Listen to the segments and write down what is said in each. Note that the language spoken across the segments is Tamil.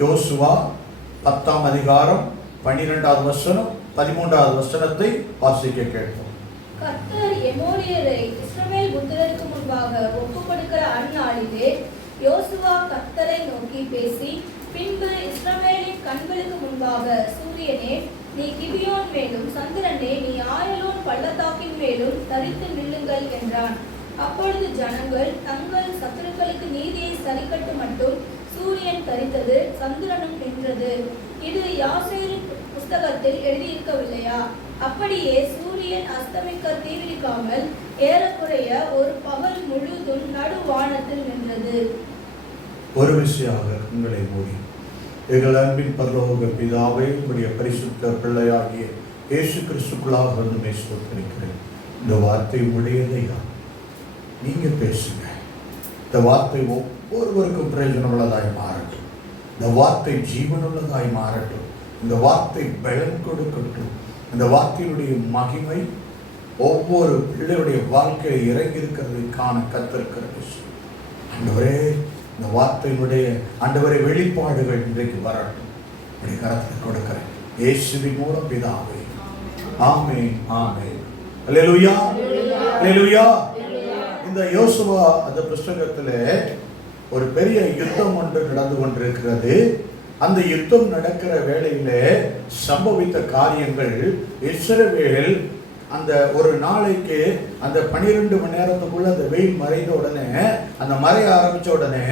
யோசுவா 10ஆம் அதிகாரம் 12வது வசனம் 13வது வசனத்தை வாசிக்க கேட்போம். கர்த்தர் எமோரியரை இஸ்ரவேல் புத்திரருக்கு முன்பாக ஒப்புக்கொடுக்கிற அந்நாளிலே யோசுவா கர்த்தரை நோக்கி பேசி, பின்பு இஸ்ரவேலின் கண்களுக்கு முன்பாக சூரியனே நீ கிபியோன் மேலும், சந்திரனே நீ ஆயலோன் பள்ளத்தாக்கின் மேலும் தரித்து நில்லுங்கள் என்றான். அப்பொழுது ஜனங்கள் தங்கள் சத்துருக்களுக்கு நீதியை சரிக்கட்டு மட்டும் சூரியன் தரித்தது, சந்திரனும் நின்றது. இது யாசேரின் புஸ்தகத்தில் எழுதியிருக்கவில்லையா? அப்படியே சூரியன் அஸ்தமிக்க தீவிரிக்காமல் ஏறக்குறைய ஒரு பகல் முழுதும் நடுவானத்தில் நின்றது. ஒரு விஷயமாக உங்களை மூடி, எங்கள் அன்பின் பரலோக பிதாவை, உங்களுடைய பரிசுத்த பிள்ளையாகிய இயேசு கிறிஸ்துக்குள்ளாக வந்து பேசுகிறேன். இந்த வார்த்தை உடையதையா நீங்க பேசுங்க. இந்த வார்த்தை ஒவ்வொருவருக்கும் பிரயோஜனமுள்ளதாய் மாறட்டும். இந்த வார்த்தை ஜீவனுள்ளதாய் மாறட்டும். இந்த வார்த்தை பலன் கொடுக்கட்டும். இந்த வார்த்தையுடைய மகிமை ஒவ்வொரு பிள்ளையுடைய வாழ்க்கையை இறங்கி இருக்கிறதை காண கத்திருக்கிறது. ஆண்டவரே, இந்த வார்த்தையினுடைய ஆண்டவரை வெளிப்பாடுகள் இன்றைக்கு வரட்டும். இப்படி கரத்தில் கொடுக்கிறேன் இயேசுவின் மூலம் பிதாவே, ஆமென், ஆமென். அல்லேலூயா, அல்லேலூயா. இந்த யோசுவா அந்த புஸ்தகத்திலே ஒரு பெரிய யுத்தம் ஒன்று நடந்து கொண்டிருக்கிறது. அந்த யுத்தம் நடக்கிற வேளையிலே சம்பவித்த காரியங்கள், இஸ்ரவேல் அந்த ஒரு நாளைக்கு அந்த 12 மணி நேரத்துக்குள்ள அந்த வெயில் மறைந்த உடனே, அந்த மறைய ஆரம்பிச்ச உடனே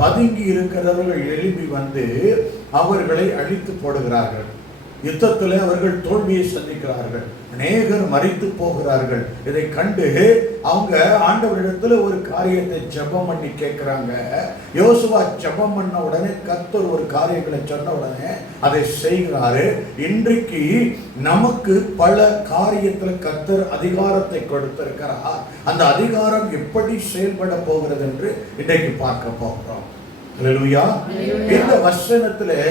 பதுங்கி இருக்கிறவர்கள் எழும்பி வந்து அவர்களை அழித்து போடுகிறார்கள். யுத்தத்தில் அவர்கள் தோல்வியை சந்திக்கிறார்கள். அநேகர் மரித்து போகிறார்கள். இதை கண்டு அவங்க ஆண்டவரிடத்துல ஒரு காரியத்தை ஜெபம் பண்ணி கேட்கிறாங்க. யோசுவா ஜெபம் பண்ண உடனே கர்த்தர் ஒரு காரியங்களை சொன்ன உடனே அதை செய்கிறாரு. இன்றைக்கு நமக்கு பல காரியத்தில் கர்த்தர் அதிகாரத்தை கொடுத்திருக்கிறார். அந்த அதிகாரம் எப்படி செயல்பட போகிறது என்று இன்றைக்கு பார்க்க போகிறோம். அல்லேலூயா. இந்த வசனத்திலே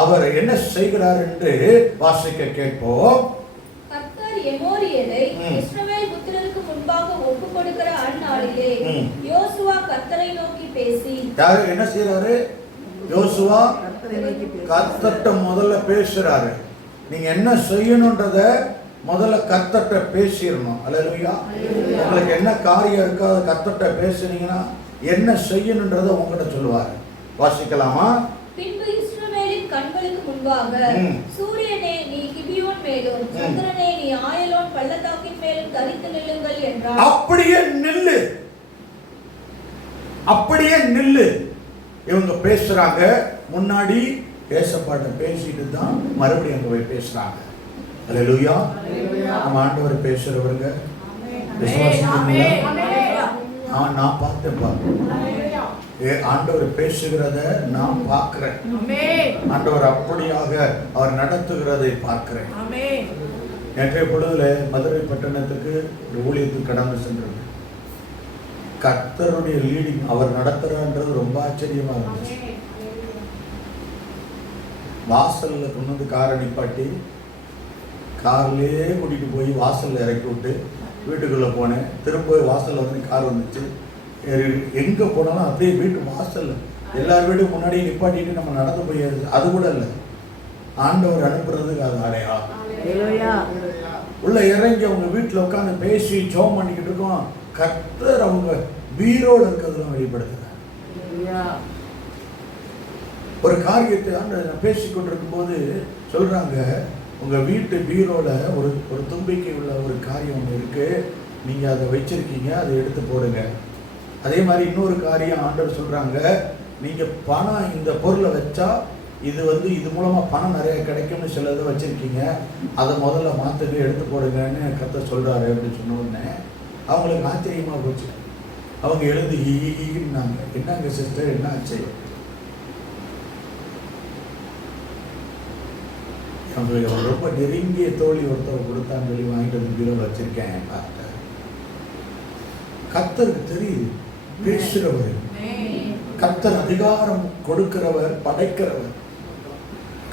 அவர் என்ன செய்கிறார் என்று வாசிக்க கேட்போம். கர்த்தர் எமோரியரை இஸ்ரவேல் புத்திரருக்கு முன்பாக ஒப்புக்கொடுக்கிற அந்நாளிலே யோசுவா கர்த்தரை நோக்கி பேசி, யாரு என்ன செய்யறாரு? யோசுவா கர்த்தர்ட்ட முதல்ல பேசுறாரு. நீங்க என்ன செய்யணும்ன்றத முதல்ல கர்த்தர்ட்ட பேசிடணும். அல்லேலூயா. உங்களுக்கு என்ன காரியம் இருக்கோ அதை கர்த்தர்ட்ட பேசுனீங்கன்னா என்ன செய்யணும்ன்றத உங்ககிட்ட சொல்லுவாரு. வாசிக்கலாமா? பின்பு இஸ்ரவேலின் கண்களுக்கு முன்பாக சூரியனே நீ கிபியோன் மேலும், சந்திரனே நீ ஆயலோன் பள்ளத்தாக்கின் மேலும் தரித்து நில்லுங்கள் என்றார். அப்படியே நில்லு, அப்படியே நில்லு. இவங்க பேசுறாங்க. முன்னாடி ஏசப்பாட்ட பேசிட்டு தான் மறுபடியும் அங்க போய் பேசுறாங்க. அல்லேலூயா. நம்ம ஆண்டவர் பேசுறவங்க நான் பார்த்தேன். ஆண்டவர் பேசுகிறத நான் பார்க்கிறேன். ஆண்டவர் அப்படியாக அவர் நடத்துகிறதை பார்க்கிறேன். நேற்றைய பொழுதுல மதுரை பட்டணத்துக்கு ஒரு ஊழியத்துக்கு கடந்து சென்றது. கர்த்தருடைய லீடிங் அவர் நடத்துறான்றது ரொம்ப ஆச்சரியமா இருந்துச்சு. வாசல்ல கொண்டு வந்து காரை நிப்பாட்டி கார்லயே கூட்டிட்டு போய் வாசல்ல இறக்கி விட்டு வீட்டுக்குள்ள போனேன். திரும்ப வாசல்ல வந்து கார் வந்துச்சு. எங்க போனாலும் அப்படியே வீட்டு வாசல்ல எல்லா வீடும் முன்னாடி நிப்பாட்டிட்டு நம்ம நடந்து போயிடுது. அது கூட இல்லை, ஆண்டவர் அனுப்புறதுக்கு அது அடையாளம். உள்ள இறங்கி அவங்க வீட்டில் உட்காந்து பேசி ஜெபம் பண்ணிக்கிட்டு இருக்கோம். கர்த்தர் அவங்க பீரோல இருக்கிறதுலாம் வெளிப்படுத்துறாங்க. ஒரு காரியத்தை ஆண்டவர் பேசிக்கொண்டிருக்கும் போது சொல்றாங்க, உங்க வீட்டு பீரோல ஒரு தும்பிக்கை உள்ள ஒரு காரியம் ஒன்று இருக்கு, நீங்க அதை வச்சிருக்கீங்க, அதை எடுத்து போடுங்க. அதே மாதிரி இன்னொரு காரியம் ஆண்டவர் சொல்றாங்க, நீங்க பணம் இந்த பொருளை வச்சா இது மூலமா பணம் நிறைய கிடைக்கும்னு சிலதை வச்சிருக்கீங்க, அதை முதல்ல மாத்துக்கு எடுத்து போடுங்கன்னு கர்த்தர் சொல்றாரு அப்படின்னு சொன்ன உடனே அவங்களுக்கு ஆச்சரியமா போச்சு. அவங்க எழுந்து ஈன்னாங்க. என்னங்க சிஸ்டர், என்ன ஆச்சு? ரொம்ப நெருங்கிய தோழி ஒருத்தர் கொடுத்தான்னு சொல்லி வாங்கிட்டு வந்து பீரோல வச்சிருக்கேன். கர்த்தருக்கு தெரியுது, பேசுகிறவர் கர்த்தர், அதிகாரம் கொடுக்கிறவர், படைக்கிறவர்.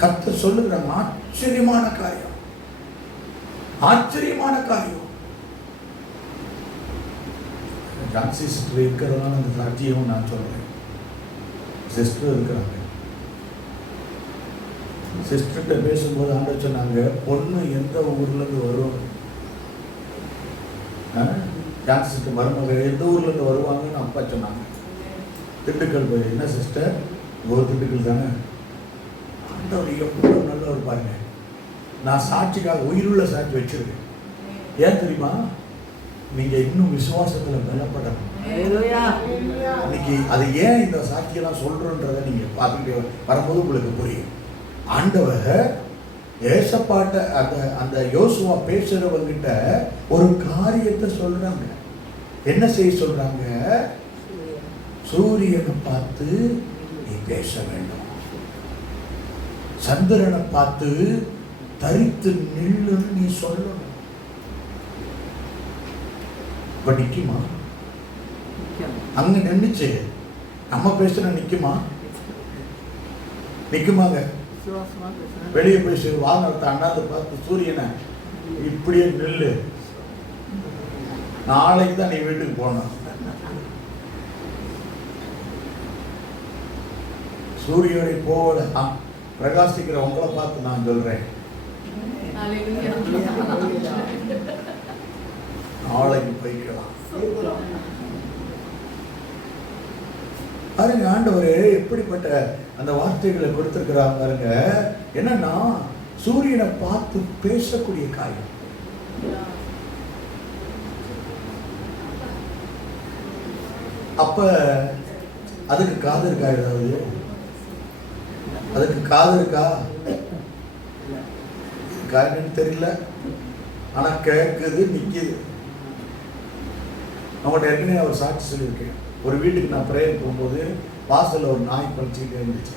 கர்த்தர் சொல்லுகிறாங்க, ஆச்சரியமான காரியம், ஆச்சரியமான காரியம். ஜான்சி சிஸ்டர் இருக்கிறதுனால அந்த சாட்சியும் நான் சொல்றேன். சிஸ்டர் இருக்கிறாங்க. சிஸ்டர்கிட்ட பேசும்போது ஆண்டவர் சொன்னாங்க, பொண்ணு எந்த ஊர்லேருந்து வரும், டான்ஸுக்கு மருமக எந்த ஊர்லேருந்து வருவாங்கன்னு அப்பா சொன்னாங்க. திண்டுக்கல் போய், என்ன சிஸ்டர் ஒரு திண்டுக்கல் தானே? ஆண்டவர் எவ்வளோ நல்லவர் பாருங்க. நான் சாட்சிக்காக உயிருள்ள சாட்சி வச்சிருக்கேன். ஏன் தெரியுமா? நீங்கள் இன்னும் விசுவாசத்தில் பலப்படணும். இன்னைக்கு அது ஏன் இந்த சாட்சியெல்லாம் சொல்கிறன்றதை நீங்கள் பார்த்துக்கிட்டே வரும்போது உங்களுக்கு புரியும். ஆண்டவர் ஏசப்பாட்ட அந்த யோசுவா பேசுகிறவங்கிட்ட ஒரு காரியத்தை சொல்கிறாங்க. என்ன செய்ய சொல்கிறாங்க? சூரியனை பார்த்து நீ பேச வேண்டும், சந்திரனை பார்த்து தரித்து நில்லுன்னு நீ சொல்லணும். இப்ப நிக்குமா? அங்க நின்னுச்சு, நம்ம பேசுற நிக்குமா? நிக்குமாங்க? வெளியே போய் வாங்க அண்ணாந்து பார்த்து சூரியனை இப்படியே நில்லு, நாளைக்கு தான் நீ வீட்டுக்கு போகணும். சூரியனை போல பிரகாசிக்கிற உங்களை பார்த்து நான் சொல்றேன், நாளைக்கு போய்க்கலாம். பாருங்க, ஆண்டவரே எப்படிப்பட்ட அந்த வார்த்தைகளை கொடுத்திருக்கிறாங்க பாருங்க. என்னன்னா சூரியனை பார்த்து பேசக்கூடிய காரியம். அப்ப அதுக்கு காது இருக்கா? ஏதாவது அதுக்கு காது இருக்கா? காரணம் தெரியல, ஆனா கேட்குது, நிக்குது. அவங்கள்ட்ட ஏற்கனவே அவர் சாட்சி சொல்லியிருக்கேன். ஒரு வீட்டுக்கு நான் பிரேயர் போகும்போது வாசல்ல ஒரு நாய் குலைச்சிக்கிட்டே இருந்துச்சு.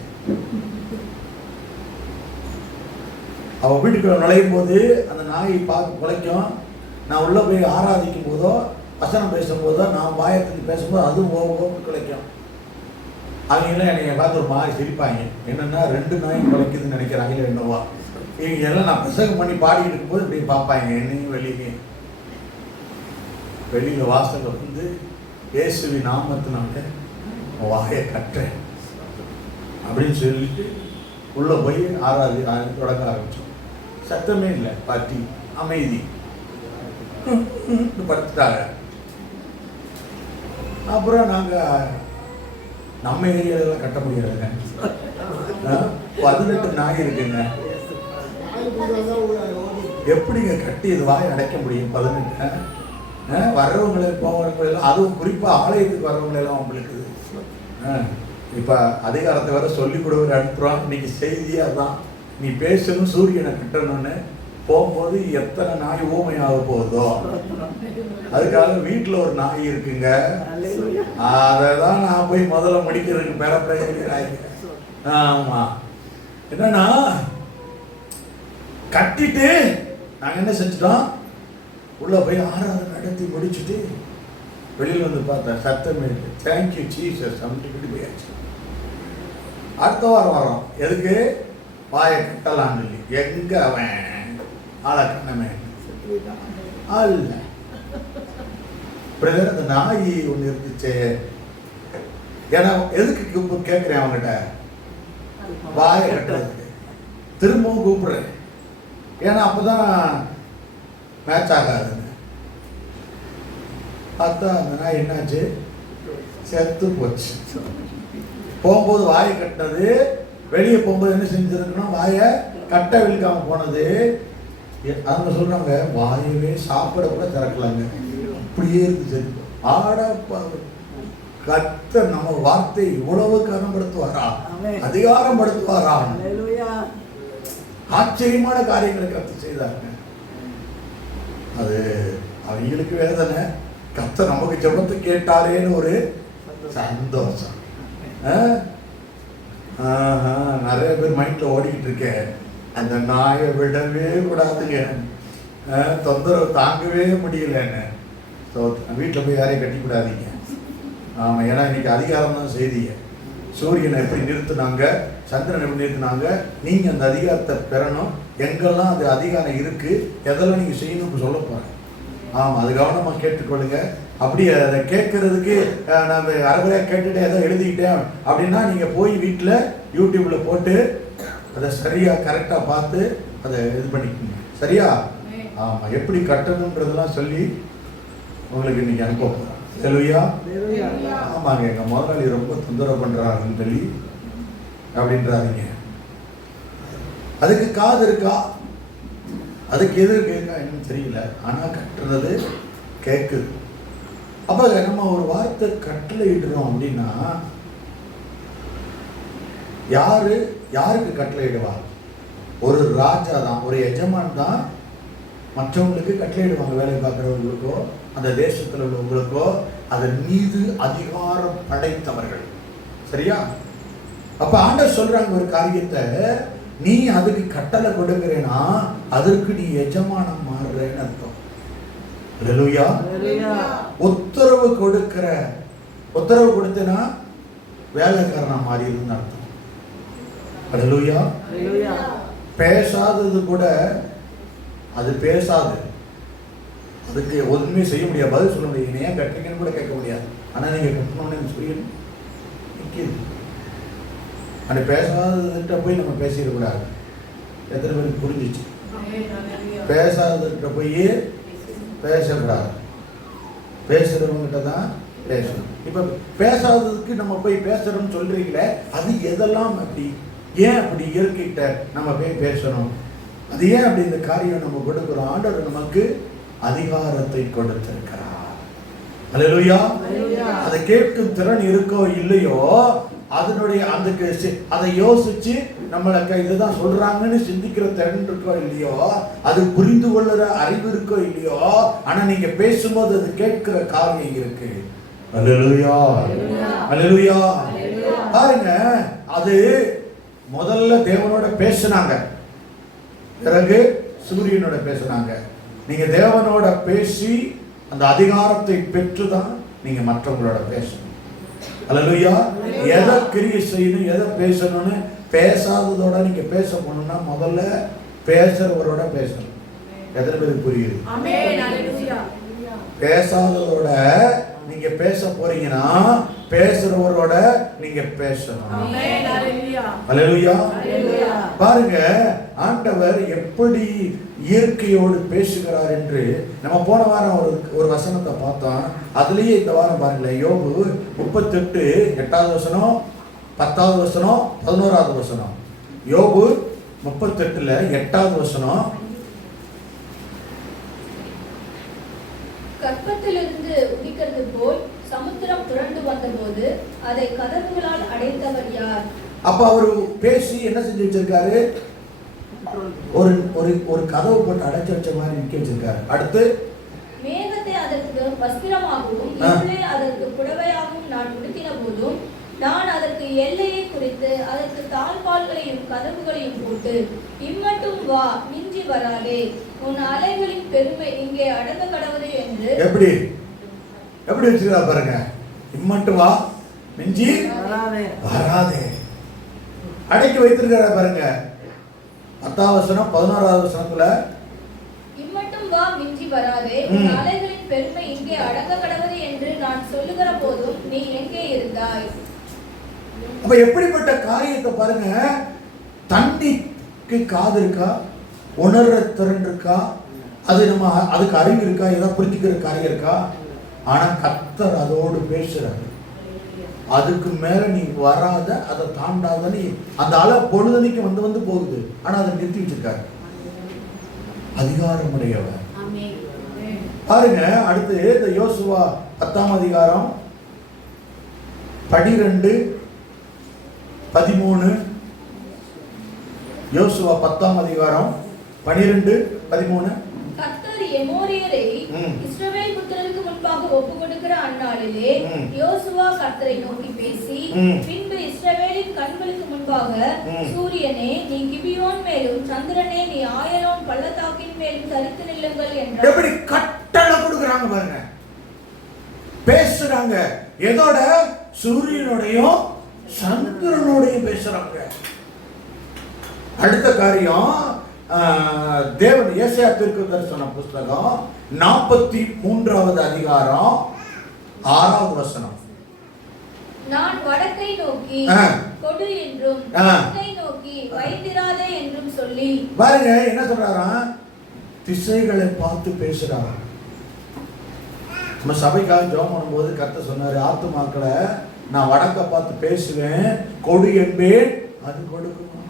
அவ வீட்டுக்குள்ள நுழையும் போது அந்த நாய் பார்த்து குலைக்கும். நான் உள்ள போய் ஆராதிக்கும் போதோ வசனம் பேசும்போதோ நான் வாயத்துக்கு பேசும்போது அதுவும் ஓவன் குலைக்கும். அவங்கெல்லாம் என்னை பார்த்து ஒரு மாதிரி சிரிப்பாங்க. என்னன்னா 2 நாயும் குலைக்குதுன்னு நினைக்கிறாங்களே என்னவா. இவங்க எல்லாம் நான் பிரசங்கம் பண்ணி பாடிக்கிட்டு இருக்கும்போது இப்படி பார்ப்பாங்க என்னையும் வெளியில வாசல்ல வந்து இயேசுவி நாமத்தினால வாயை கட்டுறேன் அப்படின்னு சொல்லிட்டு உள்ள போய் தொடங்க ஆரம்பிச்சோம். சத்தமே இல்லை, பாட்டி அமைதி, படுத்துட்டாங்க. அப்புறம் நாங்க நம்ம ஏரியாலாம் கட்ட முடியாதுங்க, 18 நாய் இருக்குங்க, எப்படிங்க கட்டி இது வாயை அடைக்க முடியும்? 18 வர்றவங்களை போகிறவங்களெல்லாம், அதுவும் குறிப்பாக ஆலயத்துக்கு வர்றவங்களெல்லாம் உங்களுக்கு இப்போ அதிகாரத்தை வர சொல்லி கொடுக்குற அனுப்புகிறோம். இன்னைக்கு செய்தியாக தான், நீ பேசணும் சூரியனை கட்டணும்னு போகும்போது எத்தனை நாய் ஊமையாக போகுதோ அதுக்காக வீட்டில் ஒரு நாய் இருக்குங்க. அதை தான் நான் போய் முதல்ல முடிக்கிறதுக்கு பெறப்பேன். ஆமாம், என்னன்னா கட்டிட்டு நாங்கள் என்ன செஞ்சிட்டோம், உள்ள போய் ஆராதனை நடத்தி முடிச்சுட்டு வெளியில் வந்து பார்த்தா சத்தமே இருக்கு. தேங்க்யூ ஜீசஸ் அப்படின்னு போயாச்சு. அடுத்த வாரம் வரோம். எதுக்கு? வாயை கட்டலான்னு சொல்லி. எங்க அவன் ஆளை கண்ணமே அல்ல பிரதர், அந்த நாய் ஒன்று இருந்துச்சு. ஏன்னா எதுக்கு கேட்குறேன் அவங்ககிட்ட, வாயை கட்டுறதுக்கு. திரும்பவும் கூப்பிடுறேன், ஏன்னா அப்போதான் மேட்ச் ஆகாதுங்க. பார்த்தா அந்த நாய் என்னாச்சு, செத்து போச்சு. போகும்போது வாயை கட்டினது, வெளியே போகும்போது என்ன செஞ்சிருக்கணும், வாயை கட்ட விழுக்காம போனது. அவங்க சொல்றாங்க வாயவே சாப்பிட கூட திறக்கலாங்க, அப்படியே இருக்கு. ஆடப்பா, கத்த நம்ம வார்த்தை இவ்வளவு கனப்படுத்துவாரா, அதிகாரம் படுத்துவாரா? ஆச்சரியமான காரியங்களை கத்து செய்தாங்க. அது அவங்களுக்கு வேதனை, கத்த நமக்கு ஜெபத்தை கேட்டாரேன்னு ஒரு சந்தோஷம். நிறைய பேர் மைண்ட்ல ஓடிக்கிட்டு இருக்கேன், அந்த நாயை விடவே கூடாதுங்க, தொந்தரவு தாங்கவே முடியலன்னு. ஸோ வீட்டில் போய் யாரையும் கட்டிக்கூடாதீங்க. ஆமாம், ஏன்னா இன்னைக்கு அதிகாரம் தான் செய்திய. சூரியனை எப்படி நிறுத்தினாங்க, சந்திரனை எப்படி நிறுத்தினாங்க, நீங்கள் அந்த அதிகாரத்தை பெறணும். எங்கெல்லாம் அது அதிகாரம் இருக்குது, எதெல்லாம் நீங்கள் செய்யணும்னு சொல்ல போகிறேன். ஆமாம், அது கவனமாக கேட்டுக்கொள்ளுங்க. அப்படி அதை கேட்கறதுக்கு நான் அரைகுறையாக கேட்டுட்டேன், ஏதோ எழுதிக்கிட்டேன் அப்படின்னா நீங்கள் போய் வீட்டில் யூடியூப்பில் போட்டு அதை சரியா கரெக்டா பார்த்து அதை இது பண்ணிக்கணும். சரியா? ஆமா, எப்படி கட்டணும்ன்றதெல்லாம் சொல்லி உங்களுக்கு இன்னைக்கு அனுப்ப போறேன். ஹல்லேலூயா. ஆமாங்க, எங்க முதலாளி ரொம்ப தொந்தரவு பண்றாருன்னு சொல்லி அப்படின்றாங்க. அதுக்கு காது இருக்கா, அதுக்கு எது கேட்கா என்னன்னு தெரியல, ஆனா கட்டுறது கேட்குது. அப்ப நம்ம ஒரு வார்த்தை கட்டளை இடுறோம் அப்படின்னா யாருக்கு கட்டளை இடுவார்? ஒரு ராஜா தான், ஒரு எஜமான் தான் மற்றவங்களுக்கு கட்டளையிடுவாங்க. வேலை பார்க்குறவங்களுக்கோ அந்த தேசத்தில் உள்ளவங்களுக்கோ அதன் மீது அதிகாரம் படைத்தவர்கள். சரியா? அப்ப ஆண்டவர் சொல்றாங்க ஒரு காரியத்தை, நீ அதுக்கு கட்டளை கொடுக்கிறேன்னா அதற்கு நீ எஜமானம் மாறுறேன்னு அர்த்தம். ஹல்லேலூயா. உத்தரவு கொடுத்தனா வேலைக்காரனா மாறிடுன்னு அர்த்தம். ஹல்லேலூயா. பேசாதது கூட அது பேசாது, அதுக்கு ஒன்றுமே செய்ய முடியாது, பதில் சொல்ல முடியாது. ஏன் கட்டுறீங்கன்னு கூட கேட்க முடியாது. ஆனா நீங்க கட்டணும்னு சொல்லணும் நிற்கிது. அந்த பேசாததுகிட்ட போய் நம்ம பேசிடக்கூடாது. எத்தனை பேருக்கு புரிஞ்சிச்சு? பேசாததுகிட்ட போய் பேசக்கூடாது, பேசுறவங்கிட்ட தான் பேசணும். இப்ப பேசாததுக்கு நம்ம போய் பேசுறோம்னு சொல்றீங்களே, அது எதெல்லாம் அப்படி, ஏன் அப்படி இயற்கைகிட்ட நம்ம போய் பேசணும்? அது ஏன் அப்படி இந்த காரியம் நம்ம கொடுக்கிறோம்? ஆண்டவர் நமக்கு அதிகாரத்தை கொடுத்திருக்கிறார். ஹல்லேலூயா. அதை கேட்கும் திறன் இருக்கோ இல்லையோ, அதனுடைய அதை யோசிச்சு நம்மளுக்கு இதுதான் சொல்றாங்கன்னு சிந்திக்கிற திறன் இருக்கோ இல்லையோ, அது புரிந்து கொள்ளுற அறிவு இருக்கோ இல்லையோ, ஆனா நீங்க பேசும்போது அது கேட்கிற காரியம் இருக்கு. ஹல்லேலூயா. ஹல்லேலூயா. பாருங்க, அது முதல்ல தேவனோட பேசினாங்க, பிறகு சூரியனோட பேசினாங்க. நீங்க தேவனோட பேசி அந்த அதிகாரத்தை பெற்றுதான் நீங்க மற்றவங்களோட பேசணும். ஹல்லேலூயா. எதை கிரியை செய்யணும், எதை பேசணும்னு பேசாததோட நீங்க பேச போகணும்னா முதல்ல பேசுறவரோட பேசணும். எத்தனை பேருக்கு புரியுது? பேசாததோட நீங்க பேச போறீங்கன்னா பேசுறவரோட நீங்க பேசணும். ஹல்லேலூயா. பாருங்க, ஆண்டவர் எப்படி இயற்கையோடு பேசுகிறார் என்று நம்ம போன வாரம் ஒரு வசனத்தை பார்த்தோம். அதுலயே இந்த வாரம் பாருங்களேன், யோபு 38 8வது வசனம், 10வது வசனம், 11வது வசனம். யோபு 38 8வது வசனம். கற்பத்திலிருந்து உதிக்கிறது போல் சமுத்திரம் புரண்டு வந்தபோது அதை கதவுகளால் அடைத்தவர் யார்? அப்ப அவர் பேசி என்ன செஞ்சு வச்சிருக்காரு? ஒரு கதவு போட்டு அடைச்சு வச்ச மாதிரி நிக்க வச்சிருக்காரு. அடுத்து மேகத்தை அதற்கு வஸ்திரமாகவும் இருளை அதற்கு புடவையாகவும் நான் உடுத்தின போதும் நான் அதற்கு எல்லையை குறித்து அதற்கு தாழ்பால்களையும் கதவுகளையும் போட்டு இம்மட்டும் வா, மிஞ்சி வராதே, உன் அலைகளின் பெருமை இங்கே அடங்க கடவுது என்று. எப்படி வச்சிருக்கா பாருங்க. இம்மட்டும் வா, மிஞ்சி வராதே, அடக்கி வைத்திருக்கிறா பாருங்க. 10வது வசனம் 11வது வசனத்துல இம்மட்டும் வா, மிஞ்சி வராதே, உன் அலைகளின் பெருமை இங்கே அடங்க கடவுது என்று நான் சொல்லுகிற போதும் நீ எங்கே இருந்தாய்? அப்ப எப்படிப்பட்ட காரியத்தை பாருங்க. தண்ணிக்கு காது இருக்கா, உணர்ற திறன் இருக்கா, அதுக்கு அறிவு இருக்கா, ஏதாவது புரிஞ்சுக்கிற காரியம் இருக்கா? ஆனா கர்த்தர் அதோடு பேசுறாரு. அதுக்கு மேல நீ வராத, அதை தாண்டாத, நீ அந்த அலை பொழுதனைக்கு வந்து போகுது, ஆனா அதை நிறுத்தி வச்சிருக்காரு. அதிகாரமுடையவர். பாருங்க, அடுத்து இந்த யோசுவா 10ஆம் அதிகாரம் 12 13. யோசுவா 10ஆம் அதிகாரம் 12 13. கர்த்தர் எமோரியரை இஸ்ரவேல் புத்திரருக்கு முன்பாக ஒப்பு கொடுக்கிற அந்நாளிலே யோசுவா கர்த்தரை நோக்கி பேசி, பின்பு இஸ்ரவேலின் கண்களுக்கு முன்பாக சூரியனே நீ கிபியோன் மேலும், சந்திரனே நீ ஆயலோன் பள்ளத்தாக்கின் மேலும் தரித்து நில்லுங்கள் என்றார். எப்படி கட்டளை கொடுக்கறாங்க பாருங்க, பேசுறாங்க. எதோட? சூரியனோடையும் சந்திரனோடையும் பேசுறாங்க. அடுத்த காரியம், தேவன் ஏசாயா தீர்க்கதரிசன புத்தகம் 43வது அதிகாரம் 6வது வசனம். நான் வடக்கை நோக்கி கொடு என்றும் தெற்கை நோக்கி நோக்கி வைத்திராதே என்றும் சொல்லி. பாருங்க என்ன சொல்றாராம், திசைகளை பார்த்து பேசுறாராம். நம்ம சபைக்காக ஜெபம் பண்ணும்போது கர்த்தர் சொன்னாரு, ஆத்துமாக்களை நான் வடக்க பார்த்து பேசுவேன், கொடு என்பேன் அது கொடுக்குமா.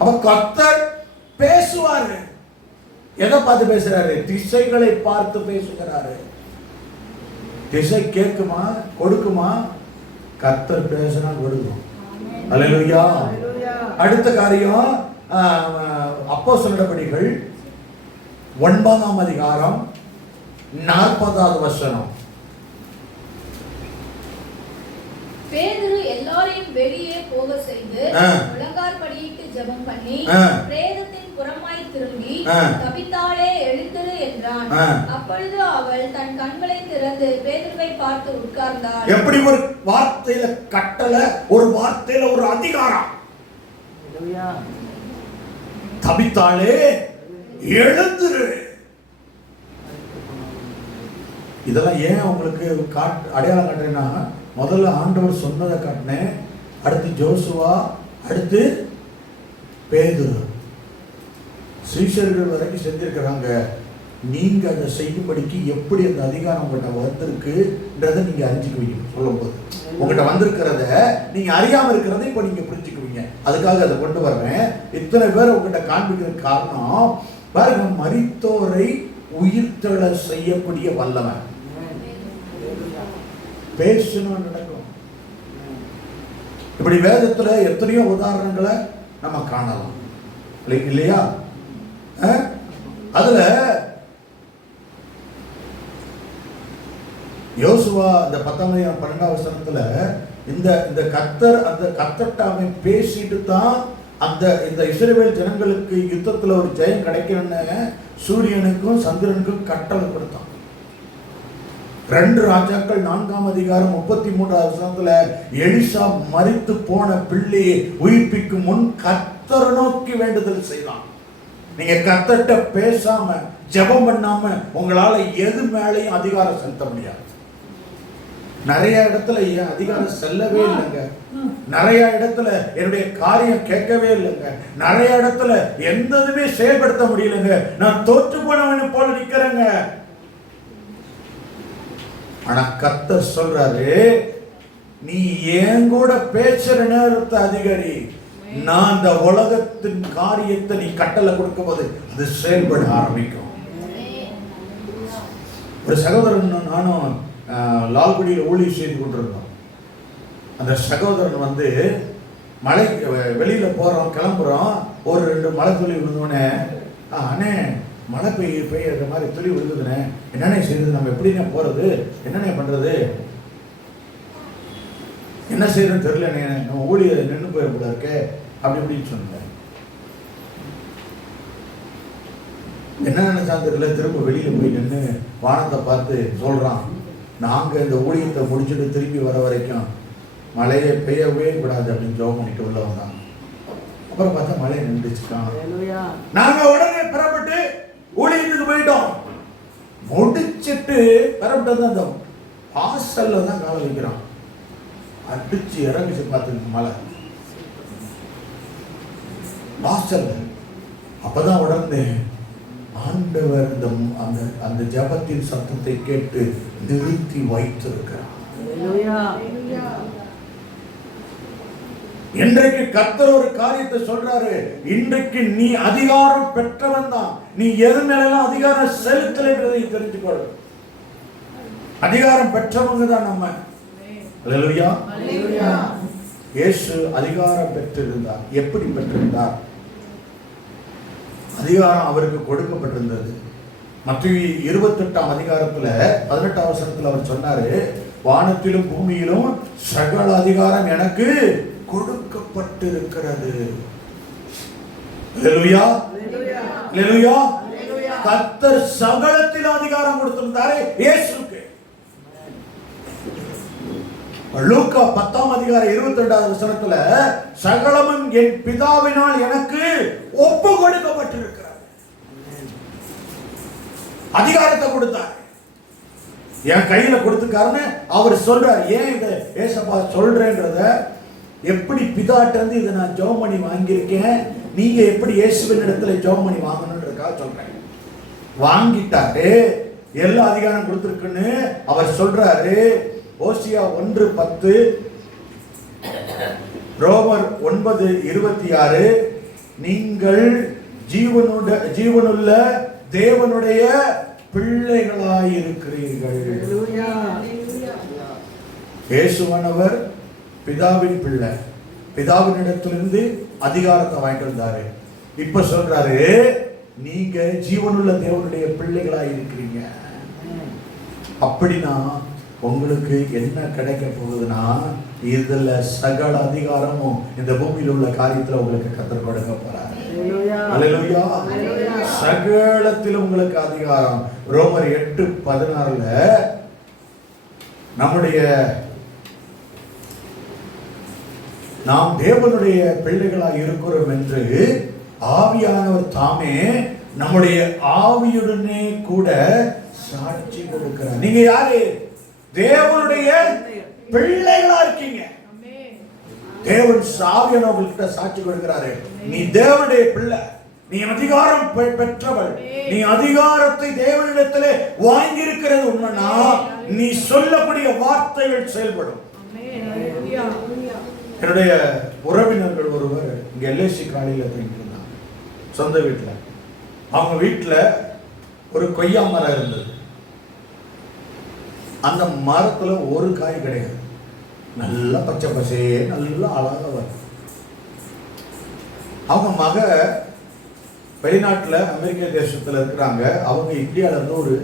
அப்ப கர்த்தர் பேசுவாரு. எதை பார்த்து பேசுறாரு? திசைகளை பார்த்து பேசுகிறாரு. திசை கேட்குமா, கொடுக்குமா? கர்த்தர் பேசினா கொடுக்கும். அல்லேலூயா. அடுத்த காரியம், அப்போஸ்தலர் நடபடிகள் 9ஆம் அதிகாரம் 40வது வசனம். பேதுரு எல்லாரையும் வெளியே போக செய்து முழங்காற்படியிட்டு ஜெபம் பண்ணி பிரேதத்தின் புறமாய் திரும்பி, தபித்தாளே எழுந்திரு என்றான். அப்பொழுது அவள் தன் கண்களை திறந்து பேதுருவை பார்த்து உட்கார்ந்தாள். எப்படி ஒரு வார்த்தையில கட்டளை, ஒரு வார்த்தையில ஒரு அதிகாரம். தபித்தாளே எழுந்திரு. இதெல்லாம் ஏன் உங்களுக்கு அடையாளம் காட்டுறேன்னா, முதல்ல ஆண்டவர் சொன்னதை காட்டினேன், அடுத்து ஜோசுவா, அடுத்து பேதுரு. சீஷர்கள் வரைக்கும் செஞ்சிருக்கிறாங்க. நீங்க அதை செய்யும்படிக்கு எப்படி அந்த அதிகாரம் உங்கள்கிட்ட வந்திருக்குன்றதை நீங்க அறிஞ்சுக்குவீங்க. சொல்லும் போது உங்கள்கிட்ட வந்திருக்கிறத நீங்க அறியாம இருக்கிறத இப்ப நீங்க புரிஞ்சுக்குவீங்க. அதுக்காக அதை கொண்டு வர்றேன். இத்தனை பேர் உங்கள்கிட்ட காண்பிக்கிற காரணம், பாருங்க, மரித்தோரை உயிர்த்தெழ செய்யக்கூடிய வல்லவன். பேசணும் நடக்கும். இப்படி வேதத்துல எத்தனையோ உதாரணங்களை நம்ம காணலாம் இல்லையா? அதுல யோசுவா இந்த 12ஆம் வசனத்துல இந்த கர்த்தர் அந்த கர்த்தர்ட்ட அவன் பேசிட்டு தான் இந்த இஸ்ரவேல் ஜனங்களுக்கு யுத்தத்துல ஒரு ஜெயம் கிடைக்கணும்னு சூரியனுக்கும் சந்திரனுக்கும் கட்டளை கொடுத்தான். 2 ராஜாக்கள் 4ஆம் அதிகாரம் 33வது வசனத்துல எலிசா மரித்து போன பிள்ளையை உயிர்ப்பிக்கும் முன் கர்த்தரை நோக்கி வேண்டுதல் செய்யலாம். நீங்க கர்த்தர்ட்ட பேசாம ஜெபம் பண்ணாம உங்களால எது மேலையும் அதிகாரம் செலுத்த முடியாது. நிறைய இடத்துல ஏன் அதிகாரம் செல்லவே இல்லைங்க. நிறைய இடத்துல என்னுடைய காரியம் கேட்கவே இல்லைங்க. நிறைய இடத்துல எந்ததுமே செயல்படுத்த முடியலங்க. நான் தோற்று போனவனு போல நிக்கிறேங்க. ஆனா கர்த்தர் சொல்றாரு, நீ ஏன் கூட பேசுற நேரத்தை அதிகாரி, நான் இந்த உலகத்தின் காரியத்தை நீ கட்டளை கொடுக்கும் போது அது செயல்பட ஆரம்பிக்கும். ஒரு சகோதரன் நானும் லால்குடியில் ஊழியர் செய்து கொண்டிருந்தோம். அந்த சகோதரன் மலை வெளியில போறோம், கிளம்புறோம், ஒரு 2 மழை துளி விழுந்தோடனே, அண்ணே மழை பெய்யுற மாதிரி துளி விழுதுனே, என்னென்ன செய்யுது, நம்ம எப்படின்னா போறது, என்னென்ன பண்றது, என்ன செய்யறதுன்னு தெரியல, நம்ம ஊழியர் நின்று போயிடக்கூடாது இருக்கே அப்படி இப்படின்னு சொன்னேன். என்ன நினைச்சான்னு தெரியல, திரும்ப வெளியில போய் நின்று வானத்தை பார்த்து சொல்றான், நாங்க இந்த ஊழியத்தை முடிச்சுட்டு திரும்பி வர வரைக்கும் மழையை பெய்யவே கூடாது அப்படின்னு ஜெபம் பண்ணிட்டு உள்ள வந்தாங்க. அப்புறம் பார்த்தா மழை நின்றுச்சுக்கான். நாங்க உடனே பெறப்பட்டு ஊழியத்துக்கு போயிட்டோம். முடிச்சுட்டு பெறப்பட்டு அந்த வாசல்ல தான் கால வைக்கிறான். அடிச்சு இறங்கிச்சு பார்த்துருக்கு மழை வாசல்ல. அப்பதான் உடனே ஆண்டவர் அந்த ஜபத்தின் சத்தத்தை கேட்டு நிறுத்தி வைத்திருக்கிறார். இன்றைக்கு கர்த்தர் ஒரு காரியத்தை சொல்றாரு, இன்றைக்கு நீ அதிகாரம் பெற்றவன் தான். நீ எது மேலாம் அதிகாரம் செலுத்தலைன்றதை தெரிஞ்சுக்கொள். அதிகாரம் பெற்றவங்க தான் நம்ம. அல்லேலூயா. இயேசு அதிகாரம் பெற்றிருந்தார். எப்படி பெற்றிருந்தார்? அதிகாரம் அவருக்கு கொடுக்கப்பட்டிருந்தது. மத்தேயு 28ஆம் அதிகாரத்துல 18ஆம் வசனத்துல அவர் சொன்னாரு, வானத்திலும் பூமியிலும் சகல அதிகாரம் எனக்கு கொடுக்கப்பட்டிருக்கிறது. அல்லேலூயா. அல்லேலூயா. கர்த்தர் சகலத்தில் அதிகாரம் கொடுத்திருந்தாரே இயேசுக்கு. லூக்கா 10ஆம் அதிகாரம் 22வது வசனத்துல சகலமும் என் பிதாவினால் எனக்கு ஒப்பு கொடுக்கப்பட்டிருக்கிறது. அதிகாரத்தை கொடுத்தார், என் கையில கொடுத்துக்காருன்னு அவர் சொல்றார். ஏன் இதை ஏசப்பா சொல்றேன்றத எப்படி பிதாட்ட இருந்து இதை நான் ஜெபம் பண்ணி வாங்கியிருக்கேன், நீங்க எப்படி இயேசுவின் இடத்துல ஜெபம் பண்ணி வாங்கணும்ன்றதுக்காக சொல்றேன். வாங்கிட்டாரு, எல்லா அதிகாரம் கொடுத்திருக்குன்னு அவர் சொல்றாரு. ஓசியா 1:10, ரோமர் 9:26, நீங்கள் ஜீவனுள்ள தேவனுடைய பிள்ளைகளாயிருக்கிறீர்கள். இயேசுவானவர் பிதாவின் பிள்ளை, பிதாவின் இடத்திலிருந்து அதிகாரத்தை வாங்கிட்டு வந்தாரு. இப்ப சொல்றாரு, நீங்க ஜீவனுள்ள தேவனுடைய பிள்ளைகளாய் இருக்கிறீங்க. அப்படின்னா உங்களுக்கு என்ன கிடைக்க போகுதுன்னா, இதுல சகல அதிகாரமும் இந்த பூமியில் உள்ள காரியத்துல உங்களுக்கு கர்த்தர் கொடுக்க போறாரு. அல்லேலூயா. சகலத்திலும் உங்களுக்கு அதிகாரம். ரோமர் 8:16 நாம் தேவனுடைய பிள்ளைகளாய் இருக்கிறோம் என்று ஆவியானவர் தாமே நம்முடைய ஆவியுடனே கூட சாட்சி கொடுக்கிறார். நீங்க யாரு? தேவனுடைய பிள்ளைகளா இருக்கீங்க. தேவன் ஆவியானவர் உங்கள்கிட்ட சாட்சி கொடுக்கிறாரு. நீ தேவனுடைய பிள்ளை, நீ அதிகாரம் பெற்றவள், நீ அதிகாரத்தை தேவனிடத்திலே வாங்கி இருக்கிறது உண்மைனா நீ சொல்லக்கூடிய வார்த்தைகள் செயல்படும். என்னுடைய உறவினர்கள் ஒருவர் இங்க எல்ஐசி காலையில் தங்கியிருந்தாங்க, சொந்த வீட்டில். அவங்க வீட்டில் ஒரு கொய்யா மரம் இருந்தது. அந்த மரத்துல ஒரு காய் கிடையாது. நல்லா பச்சை பசே, நல்லா அழகா வரும். அவங்க மக வெளிநாட்டில் அமெரிக்க தேசத்தில் இருக்கிறாங்க. அவங்க இந்தியாவில் இருந்து ஒரு